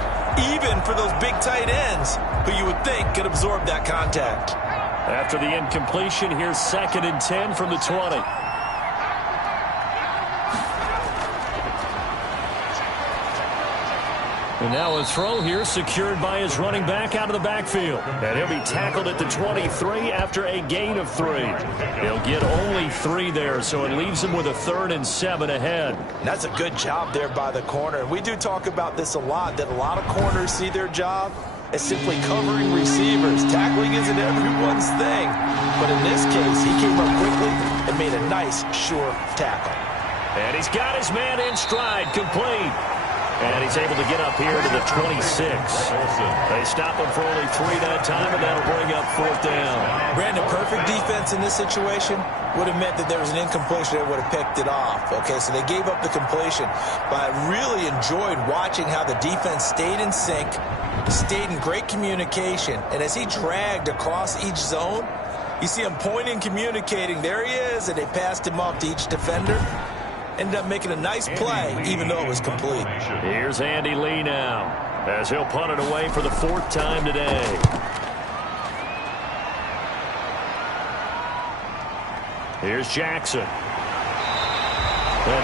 Even for those big tight ends who you would think could absorb that contact. After the incompletion, here's 2nd and 10 from the 20. And now a throw here secured by his running back out of the backfield. And he'll be tackled at the 23 after a gain of 3. He'll get only 3 there, so it leaves him with a 3rd and 7 ahead. That's a good job there by the corner. We do talk about this a lot, that a lot of corners see their job as simply covering receivers. Tackling isn't everyone's thing. But in this case, he came up quickly and made a nice, sure tackle. And he's got his man in stride, complete. And he's able to get up here to the 26. They stop him for only 3 that time, and that'll bring up 4th down. Brandon, perfect defense in this situation would have meant that there was an incompletion that would have picked it off. Okay, so they gave up the completion. But I really enjoyed watching how the defense stayed in sync, stayed in great communication, and as he dragged across each zone, you see him pointing, communicating. There he is, and they passed him off to each defender. Ended up making a nice play, even though it was complete. Here's Andy Lee now, as he'll punt it away for the 4th time today. Here's Jackson. A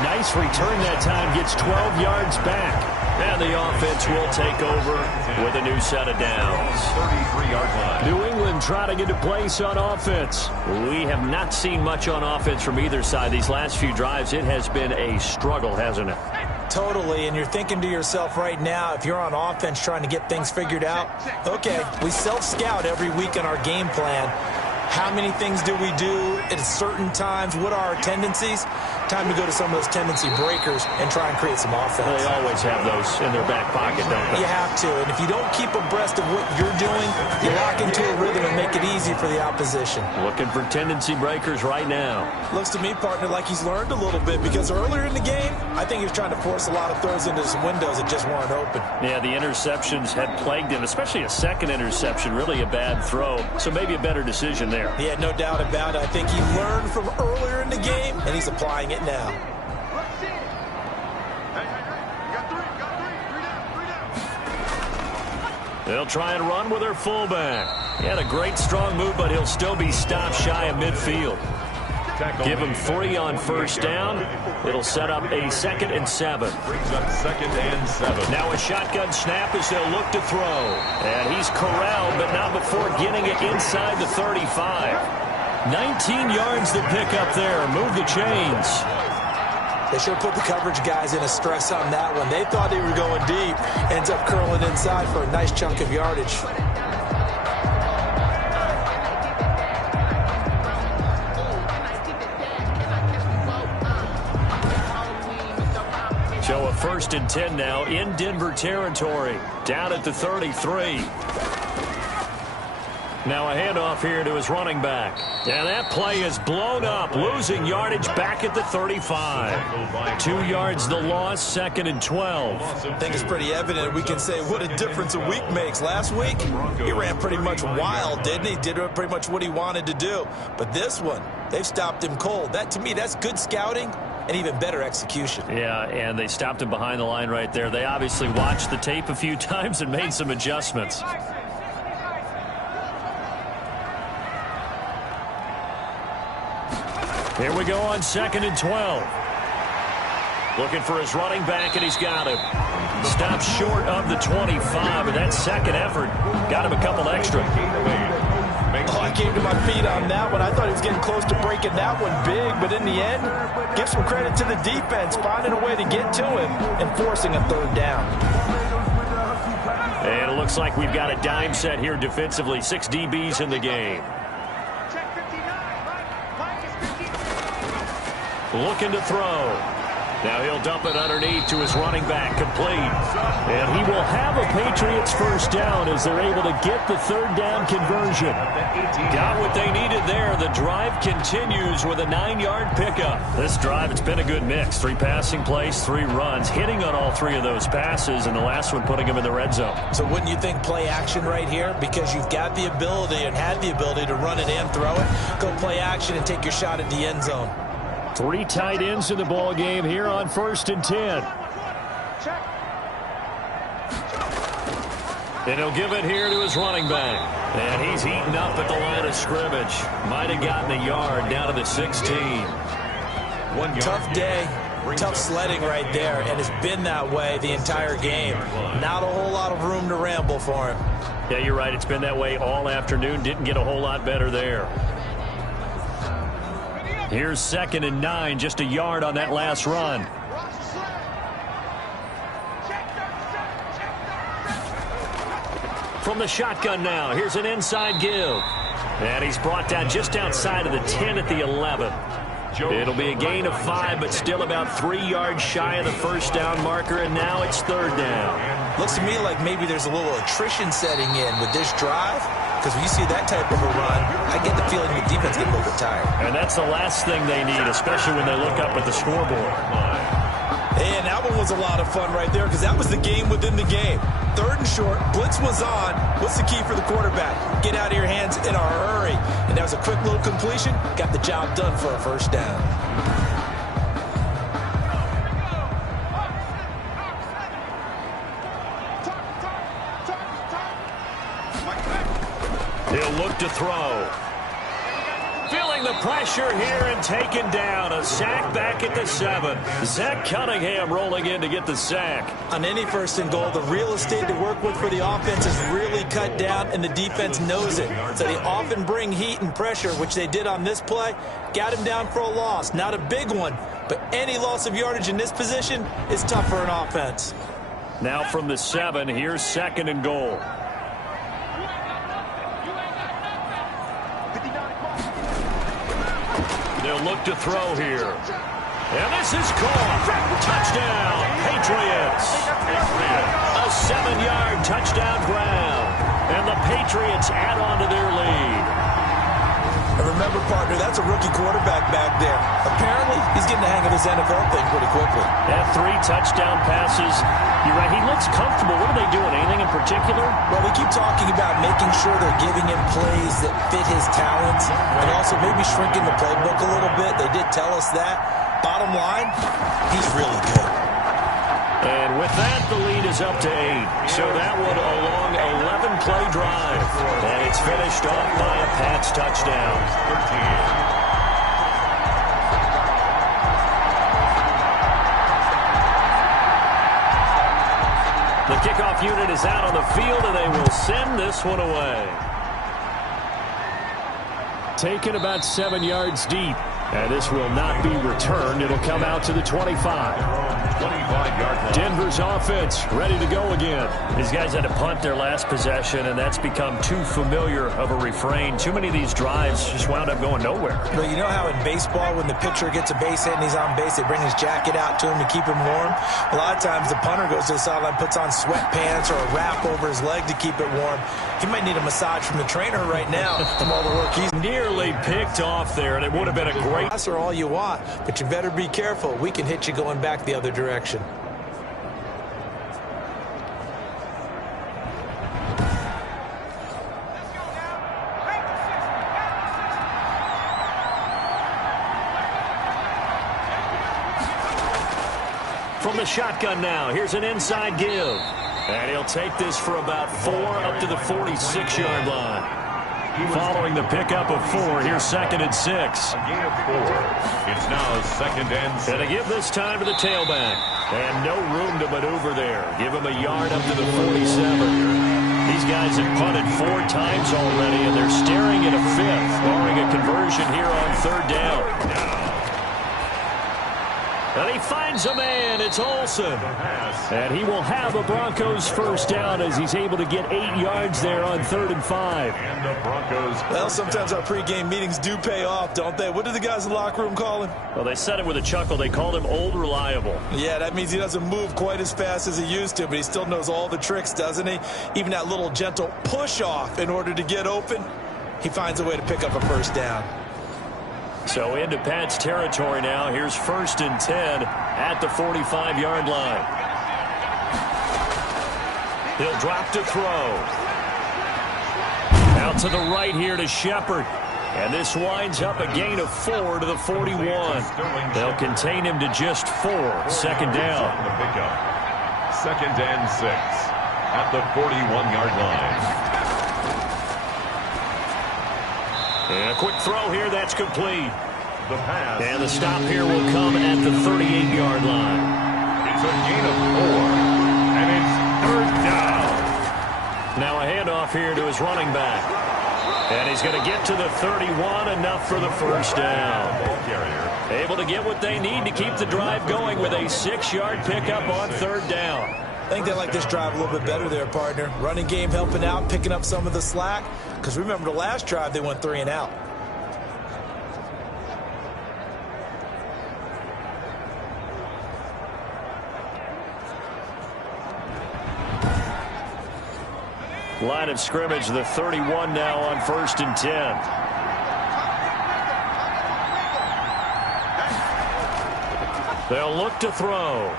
nice return that time, gets 12 yards back. And the offense will take over with a new set of downs. 33-yard line. New England trying to get a place on offense. We have not seen much on offense from either side these last few drives. It has been a struggle, hasn't it? Totally, and you're thinking to yourself right now, if you're on offense trying to get things figured out, okay, we self-scout every week in our game plan. How many things do we do at certain times? What are our tendencies? Time to go to some of those tendency breakers and try and create some offense. They always have those in their back pocket, don't they? You have to, and if you don't keep abreast of what you're doing, you lock into a rhythm and make it easy for the opposition. Looking for tendency breakers right now. Looks to me, partner, like he's learned a little bit, because earlier in the game, I think he was trying to force a lot of throws into some windows that just weren't open. Yeah, the interceptions had plagued him, especially a second interception, really a bad throw. So maybe a better decision there. Yeah, no doubt about it. I think he learned from earlier in the game, and he's applying it now. They'll try and run with their fullback. He had a great strong move, but he'll still be stopped shy of midfield. Give him 3 on 1st down. It'll set up a 2nd and 7. Brings up 2nd and 7. Now a shotgun snap as they'll look to throw. And he's corralled, but not before getting it inside the 35. 19 yards to pick up there. Move the chains. They should have put the coverage guys in a stress on that one. They thought they were going deep. Ends up curling inside for a nice chunk of yardage. So a 1st and 10 now in Denver territory. Down at the 33. Now a handoff here to his running back. And that play is blown up, losing yardage back at the 35. 2 yards the loss, 2nd and 12. I think it's pretty evident. We can say what a difference a week makes. Last week, he ran pretty much wild, didn't he? Did pretty much what he wanted to do. But this one, they've stopped him cold. That, to me, that's good scouting and even better execution. Yeah, and they stopped him behind the line right there. They obviously watched the tape a few times and made some adjustments. Here we go on 2nd and 12. Looking for his running back, and he's got him. Stopped short of the 25, and that second effort got him a couple extra. Oh, I came to my feet on that one. I thought he was getting close to breaking that one big, but in the end, give some credit to the defense, finding a way to get to him and forcing a 3rd down. And it looks like we've got a dime set here defensively. 6 DBs in the game. Looking to throw. Now he'll dump it underneath to his running back, complete. And he will have a Patriots 1st down as they're able to get the 3rd down conversion. Got what they needed there. The drive continues with a 9-yard pickup. This drive, it's been a good mix. 3 passing plays, 3 runs, hitting on all 3 of those passes, and the last one putting him in the red zone. So wouldn't you think play action right here? Because you've got the ability and had the ability to run it and throw it. Go play action and take your shot at the end zone. 3 tight ends in the ball game here on 1st and 10. And he'll give it here to his running back. And he's eaten up at the line of scrimmage. Might have gotten a yard down to the 16. 1 yard. Tough day. Tough sledding right there, and it's been that way the entire game. Not a whole lot of room to ramble for him. Yeah, you're right. It's been that way all afternoon. Didn't get a whole lot better there. Here's 2nd and 9, just a yard on that last run. From the shotgun now, here's an inside give. And he's brought down just outside of the 10 at the 11. It'll be a gain of 5, but still about 3 yards shy of the first down marker, and now it's third down. Looks to me like maybe there's a little attrition setting in with this drive, because when you see that type of a run, I get the feeling the defense getting a little bit tired. And that's the last thing they need, especially when they look up at the scoreboard. And that one was a lot of fun right there, because that was the game within the game. Third and short, blitz was on. What's the key for the quarterback? Get out of your hands in a hurry. And that was a quick little completion. Got the job done for a first down. He'll look to throw. Feeling the pressure here and taken down. A sack back at the 7. Zach Cunningham rolling in to get the sack. On any first and goal, the real estate to work with for the offense is really cut down, and the defense knows it. So they often bring heat and pressure, which they did on this play. Got him down for a loss. Not a big one, but any loss of yardage in this position is tough for an offense. Now from the 7, here's second and goal. They'll look to throw here. And this is caught. Touchdown, Patriots. A 7-yard touchdown grab. And the Patriots add on to their lead. And remember, partner, that's a rookie quarterback back there. Apparently, he's getting the hang of his NFL thing pretty quickly. Yeah, 3 touchdown passes. You're right, he looks comfortable. What are they doing? Anything in particular? Well, they keep talking about making sure they're giving him plays that fit his talents and also maybe shrinking the playbook a little bit. They did tell us that. Bottom line, he's really good. And with that, the lead is up to 8. So that one a long 11-play drive. And it's finished off by a Pats touchdown. 13. The kickoff unit is out on the field, and they will send this one away. Taken about 7 yards deep. And this will not be returned. It'll come out to the 25. 25-yard line. Denver's offense ready to go again. These guys had to punt their last possession, and that's become too familiar of a refrain. Too many of these drives just wound up going nowhere. Well, you know how in baseball, when the pitcher gets a base hit and he's on base, they bring his jacket out to him to keep him warm? A lot of times the punter goes to the sideline, puts on sweatpants or a wrap over his leg to keep it warm. He might need a massage from the trainer right now from all the work he's nearly picked off there, and it would have been a great or all you want, but you better be careful. We can hit you going back the other direction. From the shotgun now, here's an inside give. And he'll take this for about 4 up to the 46-yard line. Following the pickup of 4, here's second and 6. A gain of 4. It's now second and 6. And they give this time to the tailback. And no room to maneuver there. Give him a yard up to the 47. These guys have punted 4 times already, and they're staring at a 5th, barring a conversion here on third down. And he finds a man. It's Olsen. And he will have a Broncos first down as he's able to get 8 yards there on 3rd and 5. And the Broncos. Well, sometimes our pregame meetings do pay off, don't they? What do the guys in the locker room call him? Well, they said it with a chuckle. They called him Old Reliable. Yeah, that means he doesn't move quite as fast as he used to, but he still knows all the tricks, doesn't he? Even that little gentle push-off in order to get open, he finds a way to pick up a first down. So into Pats territory now. Here's 1st and 10 at the 45-yard line. He'll drop to throw. Out to the right here to Shepard. And this winds up a gain of 4 to the 41. They'll contain him to just 4. Second down. Second and 6 at the 41-yard line. And a quick throw here, that's complete. The pass. And the stop here will come at the 38-yard line. It's a gain of 4, and it's third down. Now a handoff here to his running back. And he's going to get to the 31, enough for the first down. Ball carrier. Able to get what they need to keep the drive going with a 6-yard pickup on third down. I think they like this drive a little bit better there, partner. Running game helping out, picking up some of the slack. Because remember the last drive, they went 3 and out. Line of scrimmage, the 31 now on 1st and 10. They'll look to throw.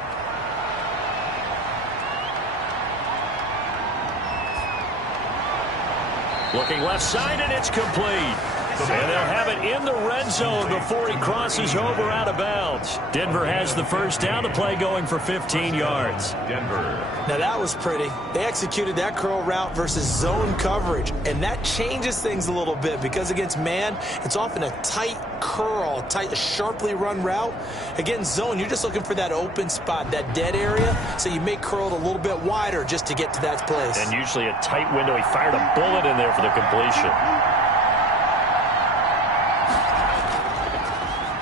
Looking left side, and it's complete. And they'll have it in the red zone before he crosses over out of bounds. Denver has the first down. The play going for 15 yards. Denver. Now that was pretty. They executed that curl route versus zone coverage, and that changes things a little bit because against man, it's often a tight curl, tight, sharply run route. Against zone, you're just looking for that open spot, that dead area, so you may curl it a little bit wider just to get to that place. And usually a tight window. He fired a bullet in there for the completion.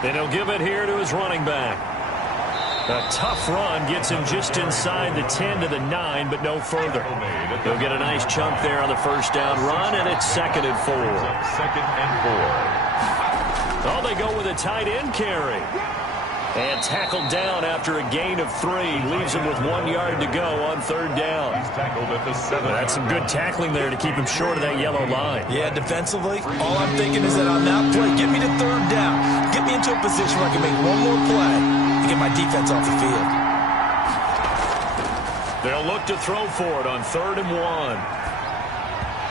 And he'll give it here to his running back. A tough run gets him just inside the 10 to the 9, but no further. He'll get a nice chunk there on the first down run, and it's 2nd and 4. 2nd and 4. Oh, they go with a tight end carry. And tackled down after a gain of 3. Leaves him with 1 yard to go on 3rd down. He's tackled at the 7. That's some good tackling there to keep him short of that yellow line. Yeah, defensively, all I'm thinking is that on that play, get me to 3rd down. Get me into a position where I can make one more play and get my defense off the field. They'll look to throw for it on 3rd and 1.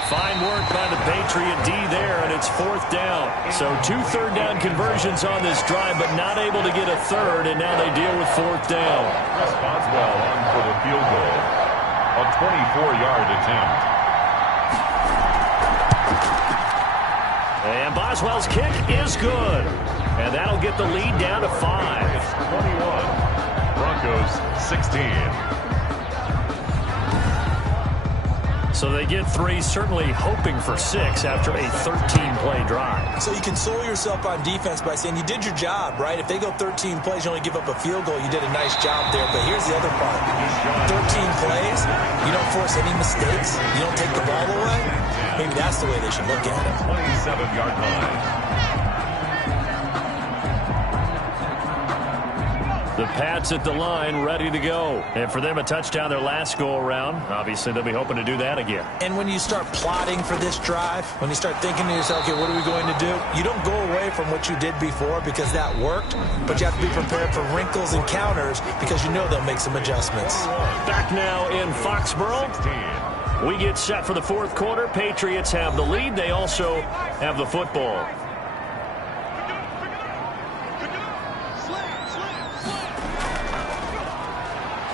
Fine work by the Patriot D there, and it's 4th down. So 2 third down conversions on this drive, but not able to get a 3rd, and now they deal with 4th down. Chris Boswell on for the field goal. A 24-yard attempt. And Boswell's kick is good. And that'll get the lead down to 5. It's 21. Broncos 16. So they get 3, certainly hoping for 6 after a 13-play drive. So you console yourself on defense by saying you did your job, right? If they go 13 plays, you only give up a field goal, you did a nice job there. But here's the other part. 13 plays, you don't force any mistakes, you don't take the ball away. Maybe that's the way they should look at it. 27-yard line. The Pats at the line, ready to go. And for them, a touchdown their last go-around. Obviously, they'll be hoping to do that again. And when you start plotting for this drive, when you start thinking to yourself, okay, what are we going to do? You don't go away from what you did before because that worked, but you have to be prepared for wrinkles and counters because you know they'll make some adjustments. Back now in Foxborough. We get set for the 4th quarter. Patriots have the lead. They also have the football.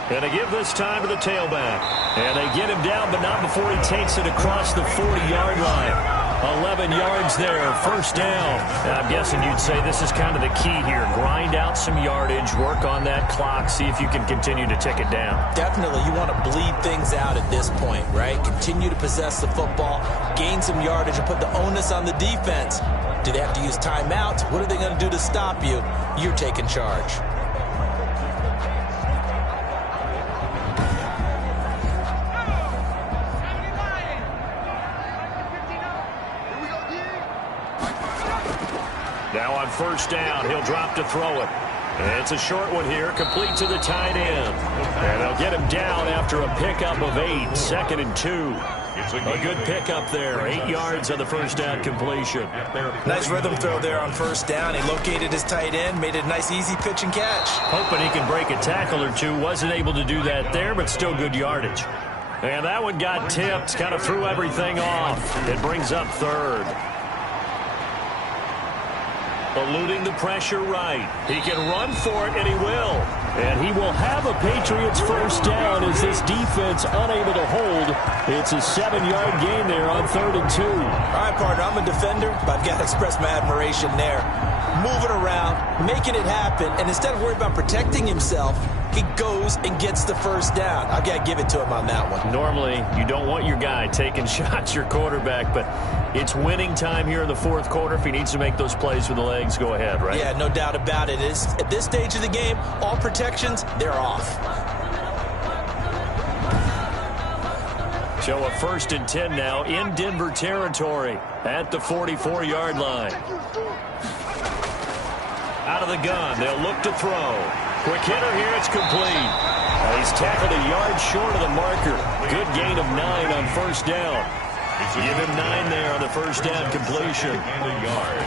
And they give this time to the tailback. And they get him down, but not before he takes it across the 40-yard line. 11 yards there, 1st down. And I'm guessing you'd say this is kind of the key here. Grind out some yardage, work on that clock, see if you can continue to tick it down. Definitely, you want to bleed things out at this point, right? Continue to possess the football, gain some yardage, and put the onus on the defense. Do they have to use timeouts? What are they going to do to stop you? You're taking charge. Now on 1st down, he'll drop to throw it. And it's a short one here, complete to the tight end. And they'll get him down after a pickup of 8, 2nd and 2. A good pickup there, 8 yards on the 1st down completion. Nice rhythm throw there on 1st down. He located his tight end, made it a nice easy pitch and catch. Hoping he can break a tackle or two. Wasn't able to do that there, but still good yardage. And that one got tipped, kind of threw everything off. It brings up 3rd. Eluding the pressure right. He can run for it, and he will. And he will have a Patriots 1st down as this defense unable to hold. It's a 7-yard gain there on 3rd and 2. All right, partner, I'm a defender, but I've got to express my admiration there. Moving around, making it happen, and instead of worrying about protecting himself, he goes and gets the 1st down. I've got to give it to him on that one. Normally, you don't want your guy taking shots, your quarterback, but it's winning time here in the 4th quarter. If he needs to make those plays with the legs, go ahead, right? Yeah, no doubt about it. At this stage of the game, all protections, they're off. So a 1st and 10 now in Denver territory at the 44-yard line. Out of the gun. They'll look to throw. Quick hitter here. It's complete. He's tackled a yard short of the marker. Good gain of 9 on first down. Give him 9 there on the first down completion. And a yard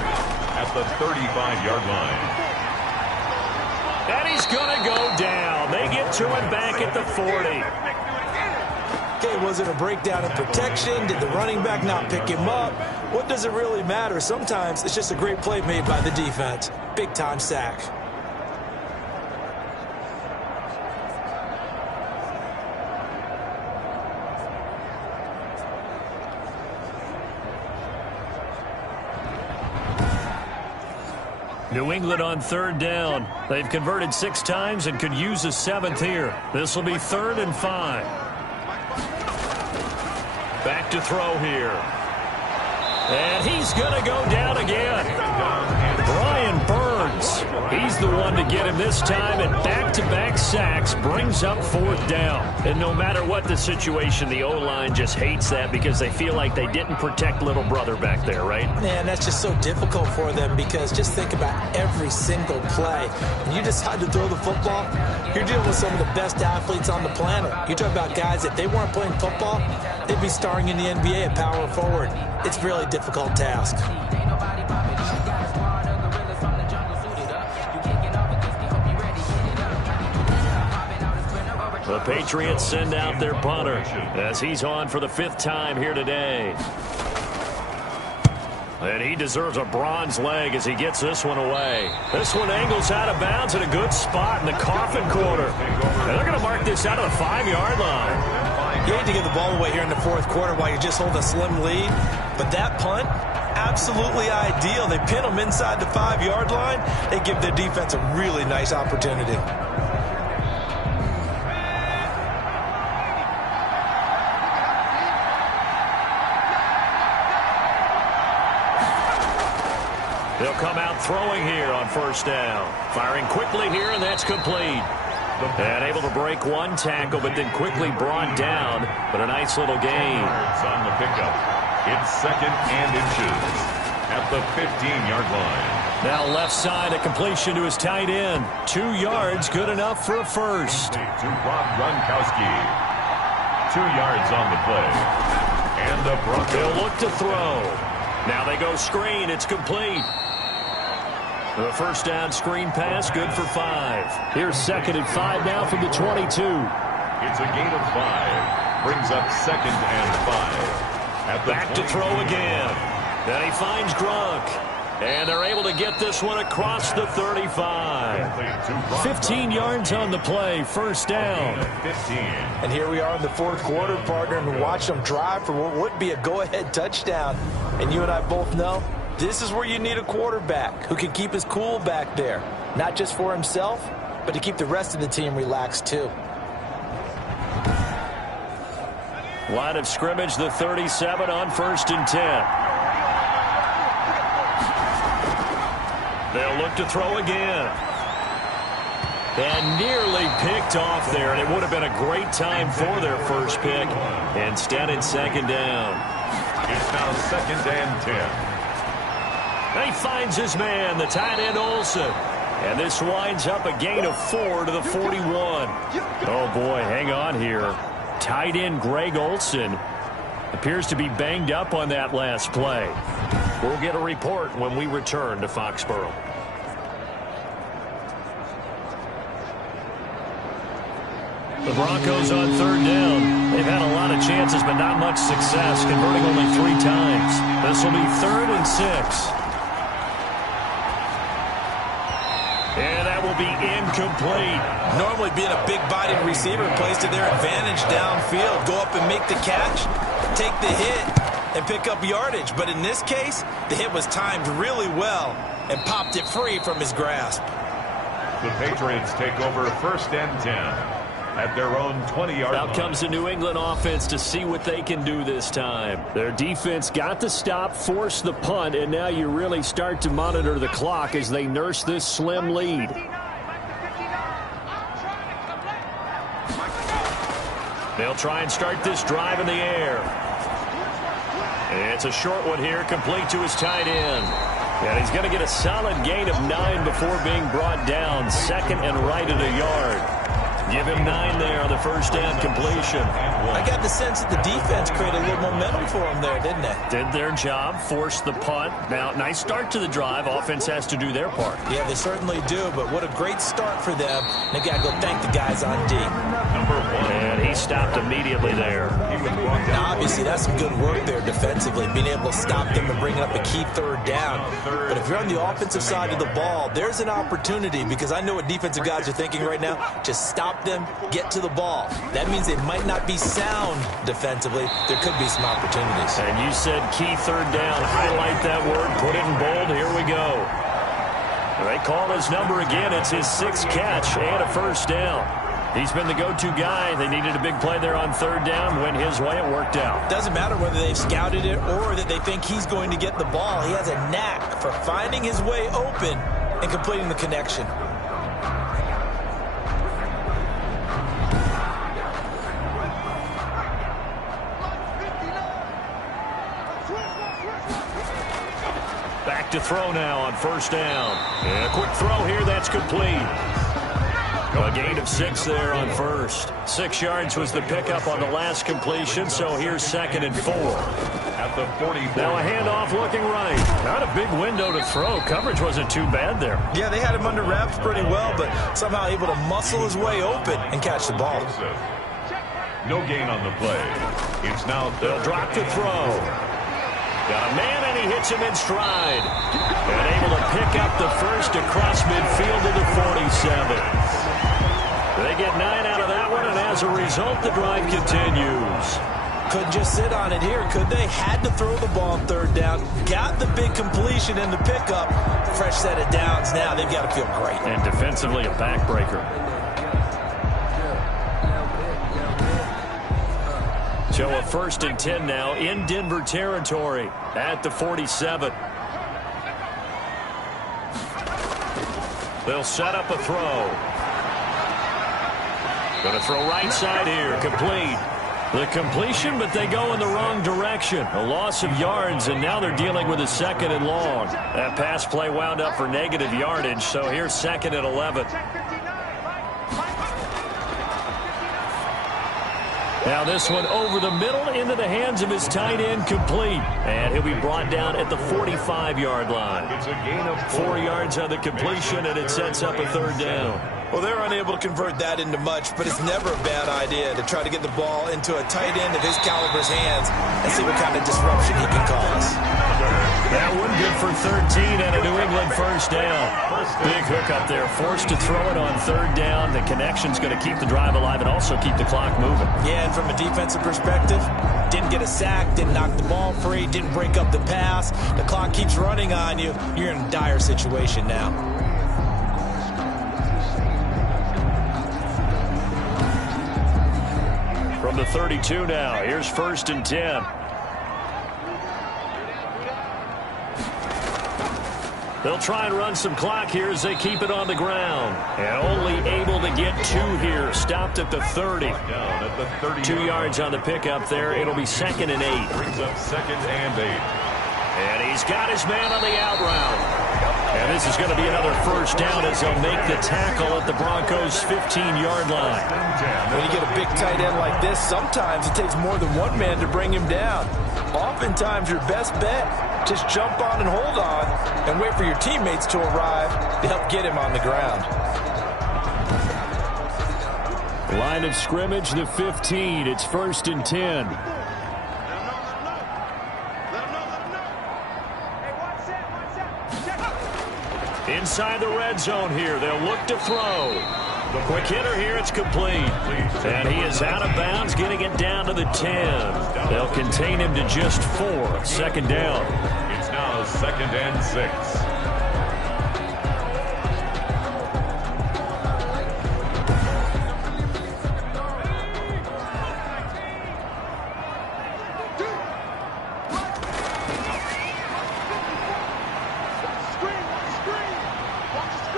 at the 35-yard line. And he's going to go down. They get to him back at the 40. Okay, was it a breakdown in protection? Did the running back not pick him up? What does it really matter? Sometimes it's just a great play made by the defense. Big-time sack. New England on third down. They've converted 6 times and could use a 7th here. This will be 3rd and 5. Back to throw here. And he's going to go down again. Brian Burns. He's the one to get him this time, and back-to-back sacks brings up 4th down. And no matter what the situation, the O-line just hates that because they feel like they didn't protect little brother back there, right? Man, that's just so difficult for them because just think about every single play. When you decide to throw the football, you're dealing with some of the best athletes on the planet. You talk about guys, if they weren't playing football, they'd be starring in the NBA at power forward. It's a really difficult task. The Patriots send out their punter as he's on for the 5th time here today. And he deserves a bronze leg as he gets this one away. This one angles out of bounds at a good spot in the coffin corner. And they're going to mark this out of the 5-yard line. You hate to give the ball away here in the 4th quarter while you just hold a slim lead. But that punt, absolutely ideal. They pin them inside the 5-yard line. They give their defense a really nice opportunity. They'll come out throwing here on first down. Firing quickly here, and that's complete. And able to break one tackle, but then quickly brought down. But a nice little gain. On the pickup. It's 2nd and inches at the 15-yard line. Now left side, a completion to his tight end. 2 yards, good enough for a first. To Rob Gronkowski. 2 yards on the play. And the Broncos. They'll look to throw. Now they go screen. It's complete. The first down screen pass, good for 5. Here's 2nd and 5 now from the 22. It's a gain of 5. Brings up 2nd and 5. At the Back to throw again. Then he finds Gronk. And they're able to get this one across the 35. 15 yards on the play, first down. 15. And here we are in the 4th quarter, partner, and watch them drive for what would be a go-ahead touchdown. And you and I both know this is where you need a quarterback who can keep his cool back there. Not just for himself, but to keep the rest of the team relaxed too. Line of scrimmage, the 37 on 1st and 10. They'll look to throw again. And nearly picked off there, and it would have been a great time for their first pick. Instead, it's 2nd down. It's now 2nd and 10. He finds his man, the tight end Olsen. And this winds up a gain of 4 to the 41. Oh, boy, hang on here. Tight end Greg Olsen appears to be banged up on that last play. We'll get a report when we return to Foxborough. The Broncos on 3rd down. They've had a lot of chances, but not much success, converting only 3 times. This will be 3rd and 6. And that will be incomplete. Normally being a big-bodied receiver plays to their advantage downfield. Go up and make the catch, take the hit, and pick up yardage. But in this case, the hit was timed really well and popped it free from his grasp. The Patriots take over 1st and 10. At their own 20-yard line. Out comes the New England offense to see what they can do this time. Their defense got the stop, forced the punt, and now you really start to monitor the clock as they nurse this slim lead. They'll try and start this drive in the air. It's a short one here, complete to his tight end. And he's going to get a solid gain of 9 before being brought down. Second and right at a yard. Give him 9 there on the first down completion. I got the sense that the defense created a little momentum for him there, didn't they? Did their job, forced the punt. Now, nice start to the drive. Offense has to do their part. Yeah, they certainly do, but what a great start for them. They got to go thank the guys on D. Number 1. And he stopped immediately there. Now, obviously, that's some good work there defensively, being able to stop them and bringing up a key third down. But if you're on the offensive side of the ball, there's an opportunity, because I know what defensive guys are thinking right now. Just stop them, get to the ball. That means they might not be sound defensively. There could be some opportunities. And you said key third down. Highlight that word. Put it in bold. Here we go. They call his number again. It's his 6th catch and a first down. He's been the go-to guy. They needed a big play there on third down. Went his way. It worked out. Doesn't matter whether they've scouted it or that they think he's going to get the ball. He has a knack for finding his way open and completing the connection. Back to throw now on first down. And a quick throw here. That's complete. A gain of 6 there on first. 6 yards was the pickup on the last completion, so here's 2nd and 4. At the 40. Now a handoff looking right. Not a big window to throw. Coverage wasn't too bad there. Yeah, they had him under wraps pretty well, but somehow able to muscle his way open and catch the ball. No gain on the play. It's now They'll drop to throw. Got a man, and he hits him in stride. And able to pick up the first across midfield to the 47. They get 9 out of that one, and as a result, the drive continues. Couldn't just sit on it here, could they? Had to throw the ball on third down. Got the big completion in the pickup. Fresh set of downs now. They've got to feel great. And defensively, a backbreaker. So a 1st and 10 now in Denver territory at the 47. They'll set up a throw. Going to throw right side here. Complete. The completion, but they go in the wrong direction. A loss of yards, and now they're dealing with a 2nd and long. That pass play wound up for negative yardage, so here's 2nd and 11. Now this one over the middle into the hands of his tight end, complete. And he'll be brought down at the 45-yard line. It's a gain of 4 yards on the completion, and it sets up a third down. Well, they're unable to convert that into much, but it's never a bad idea to try to get the ball into a tight end of his caliber's hands and see what kind of disruption he can cause. That one good for 13 and a New England first down. Big hook up there. Forced to throw it on third down. The connection's going to keep the drive alive and also keep the clock moving. Yeah, and from a defensive perspective, didn't get a sack, didn't knock the ball free, didn't break up the pass. The clock keeps running on you. You're in a dire situation now. From the 32 now, here's 1st and 10. They'll try and run some clock here as they keep it on the ground. And only able to get 2 here. Stopped at the 30. down at the 30. 2 yards on the pickup there. It'll be 2nd and 8. Brings up 2nd and 8. And he's got his man on the out route. And this is going to be another first down as they'll make the tackle at the Broncos' 15-yard line. When you get a big tight end like this, sometimes it takes more than one man to bring him down. Oftentimes, your best bet, just jump on and hold on and wait for your teammates to arrive to help get him on the ground. Line of scrimmage, the 15. It's 1st and 10. Inside the red zone here. They'll look to throw. The quick hitter here, it's complete. And he is out of bounds, getting it down to the 10. They'll contain him to just 4. 2nd down. It's now 2nd and 6.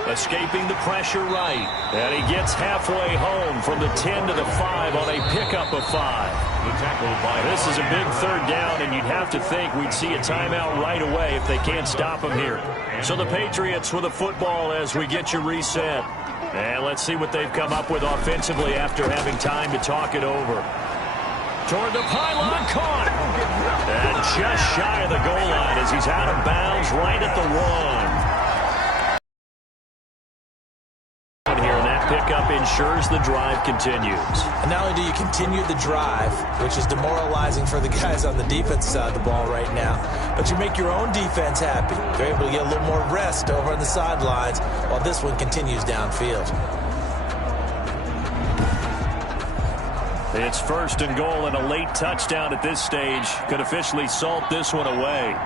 Escaping the pressure right. And he gets halfway home from the 10 to the 5 on a pickup of 5. The tackle by This is a big third down, and you'd have to think we'd see a timeout right away if they can't stop them here. So the Patriots with the football as we get you reset. And let's see what they've come up with offensively after having time to talk it over. Toward the pylon, caught. And just shy of the goal line as he's out of bounds right at the 1. Here, and that pickup ensures the drive continues. And not only do you continue the drive, which is demoralizing for the guys on the defense side of the ball right now, but you make your own defense happy. They're able to get a little more rest over on the sidelines while this one continues downfield. It's 1st and goal, and a late touchdown at this stage could officially salt this one away.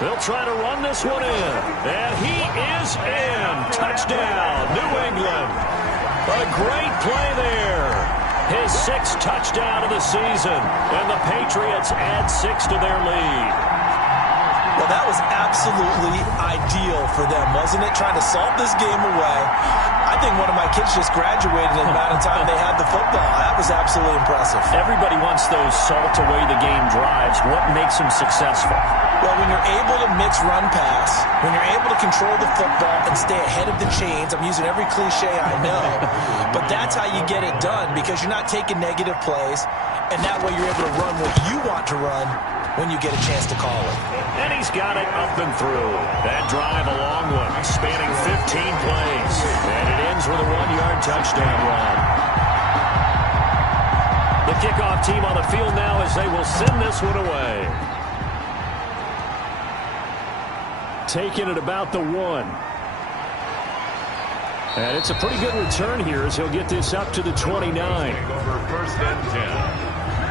They'll try to run this one in, and he is in. Touchdown, New England. A great play there. His 6th touchdown of the season, and the Patriots add 6 to their lead. Well, that was absolutely ideal for them, wasn't it? Trying to salt this game away. I think one of my kids just graduated in the amount of time they had the football. That was absolutely impressive. Everybody wants those salt-away-the-game drives. What makes them successful? Well, when you're able to mix run-pass, when you're able to control the football and stay ahead of the chains, I'm using every cliche I know, but that's how you get it done because you're not taking negative plays, and that way you're able to run what you want to run when you get a chance to call it. And he's got it up and through. That drive, a long one, spanning 15 plays. And it ends with a 1-yard touchdown run. The kickoff team on the field now as they will send this one away. Taking it about the 1. And it's a pretty good return here as he'll get this up to the 29. over 1st and 10.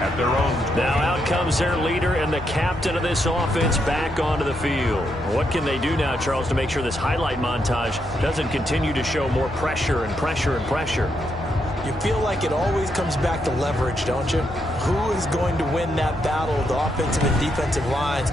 At their own. Now out comes their leader and the captain of this offense back onto the field. What can they do now, Charles, to make sure this highlight montage doesn't continue to show more pressure and pressure and pressure? You feel like it always comes back to leverage, don't you? Who is going to win that battle of the offensive and defensive lines?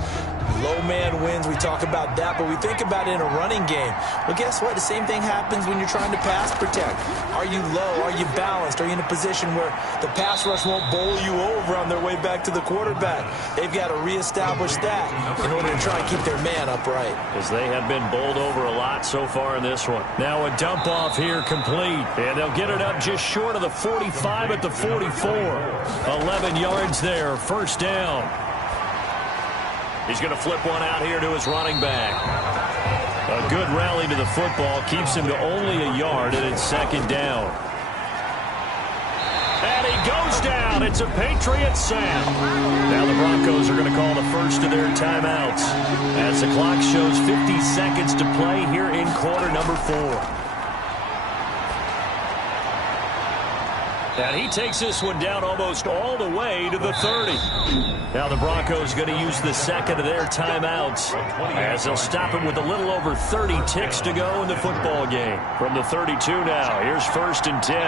Low man wins. We talk about that, but we think about it in a running game. Well, guess what? The same thing happens when you're trying to pass protect. Are you low? Are you balanced? Are you in a position where the pass rush won't bowl you over on their way back to the quarterback? They've got to reestablish that in order to try and keep their man upright. Because they have been bowled over a lot so far in this one. Now a dump off here complete. And they'll get it up just short of the 45 at the 44. 11 yards there. 1st down. He's going to flip one out here to his running back. A good rally to the football keeps him to only a yard, and it's 2nd down. And he goes down. It's a Patriot sack. Now the Broncos are going to call the first of their timeouts as the clock shows 50 seconds to play here in quarter number 4. And he takes this one down almost all the way to the 30. Now the Broncos going to use the 2nd of their timeouts as they'll stop him with a little over 30 ticks to go in the football game. From the 32 now, here's 1st and 10.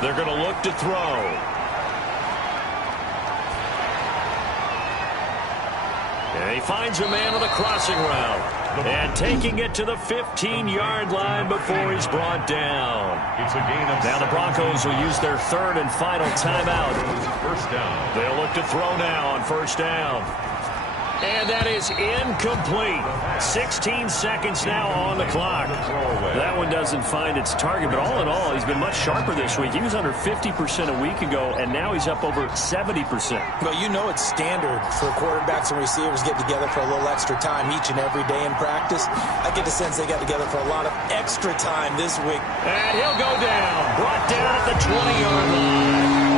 They're going to look to throw. And he finds a man on the crossing route. And taking it to the 15-yard line before he's brought down. It's a gain of. Now the Broncos will use their 3rd and final timeout. 1st down. They'll look to throw now on 1st down. And that is incomplete. 16 seconds now on the clock. That one doesn't find its target, but all in all, he's been much sharper this week. He was under 50% a week ago, and now he's up over 70%. Well, you know it's standard for quarterbacks and receivers get together for a little extra time each and every day in practice. I get the sense they got together for a lot of extra time this week. And he'll go down. Brought down at the 20-yard line.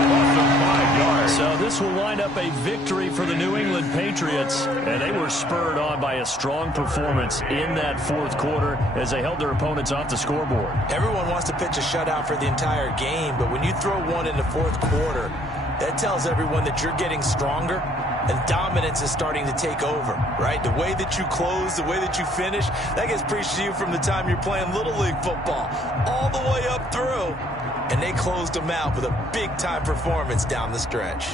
So this will wind up a victory for the New England Patriots, and they were spurred on by a strong performance in that 4th quarter as they held their opponents off the scoreboard. Everyone wants to pitch a shutout for the entire game, but when you throw one in the 4th quarter, that tells everyone that you're getting stronger and dominance is starting to take over, right? The way that you close, the way that you finish, that gets preached to you from the time you're playing Little League football all the way up through. And they closed them out with a big-time performance down the stretch.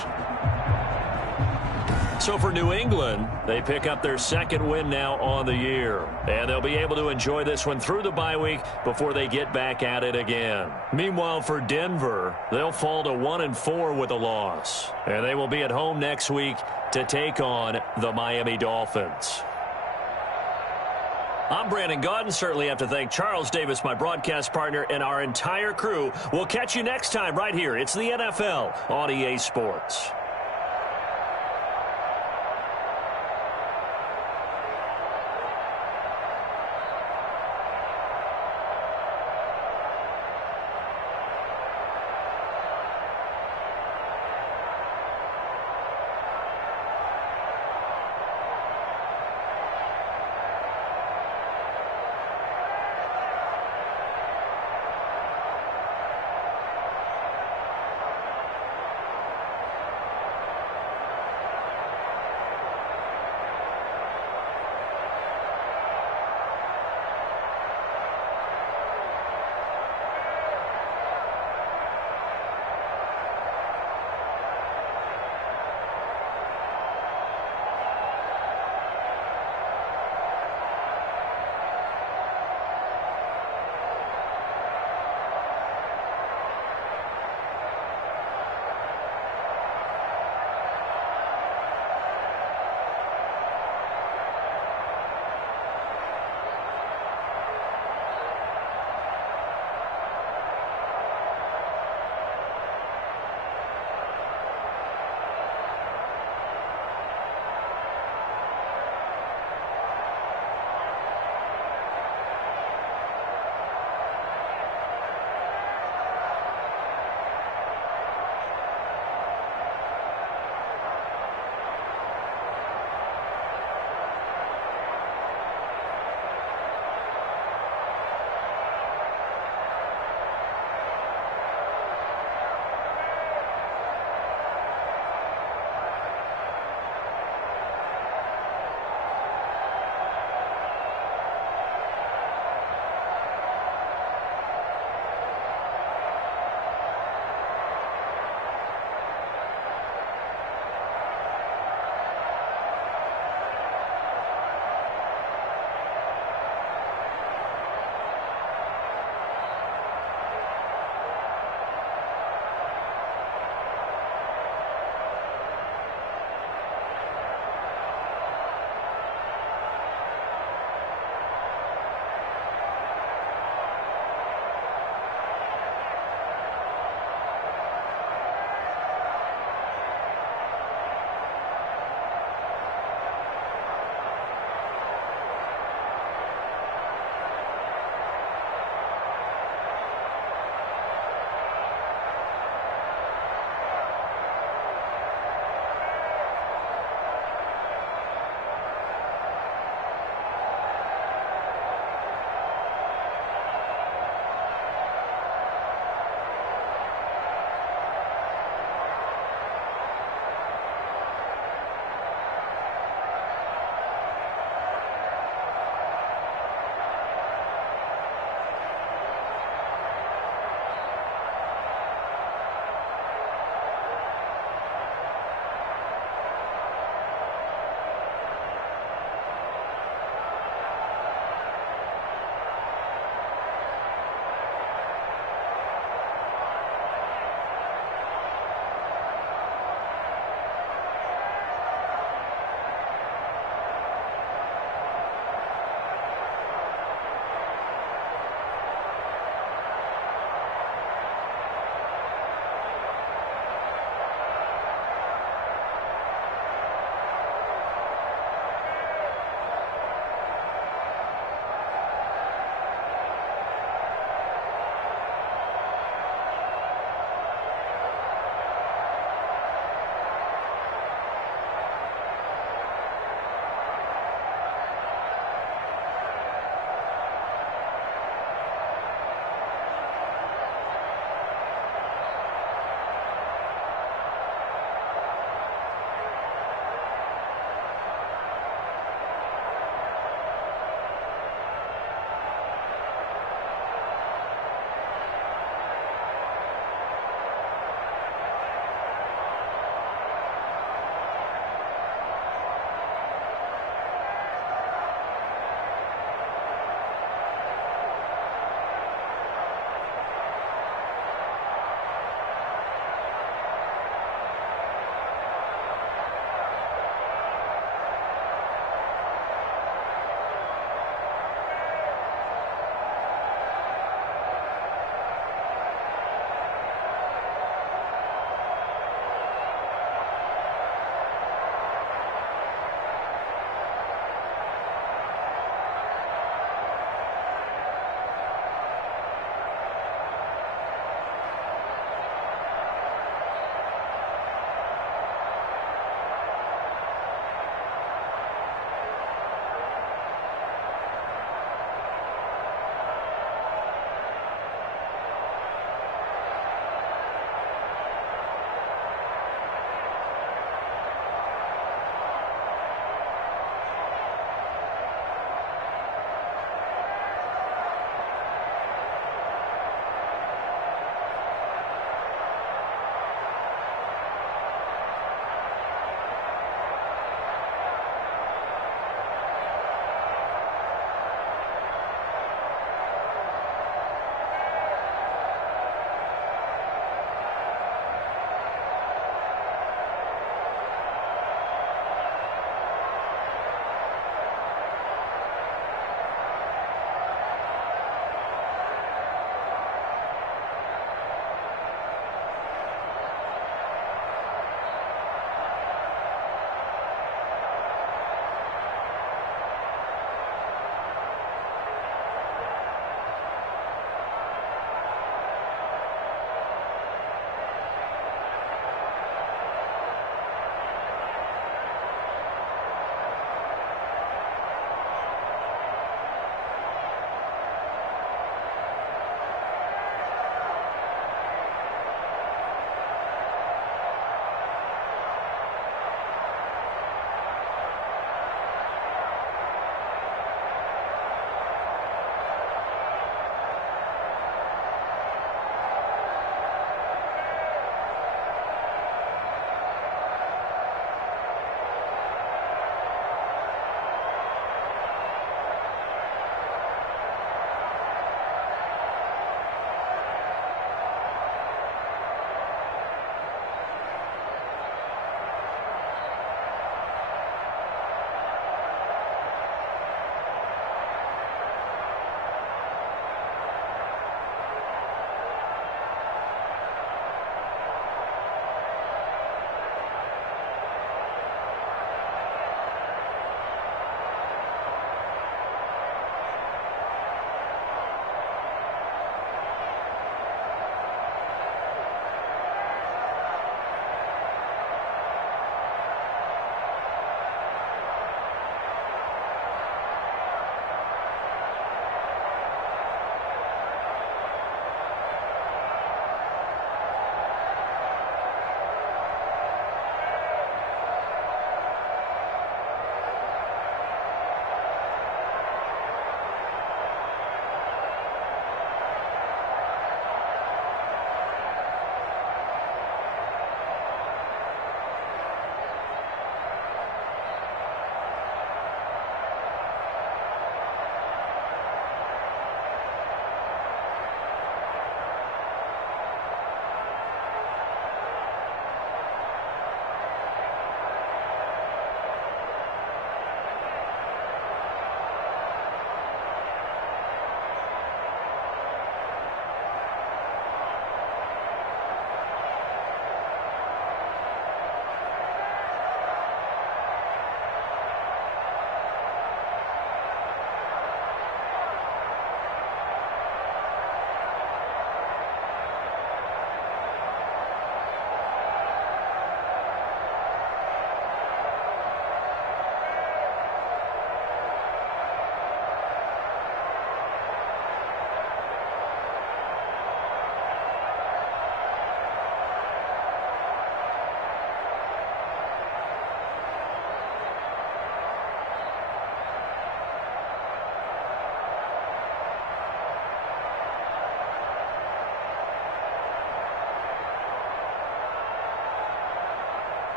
So for New England, they pick up their second win now on the year. And they'll be able to enjoy this one through the bye week before they get back at it again. Meanwhile, for Denver, they'll fall to 1-4 with a loss. And they will be at home next week to take on the Miami Dolphins. I'm Brandon Gaudin. Certainly have to thank Charles Davis, my broadcast partner, and our entire crew. We'll catch you next time right here. It's the NFL on EA Sports.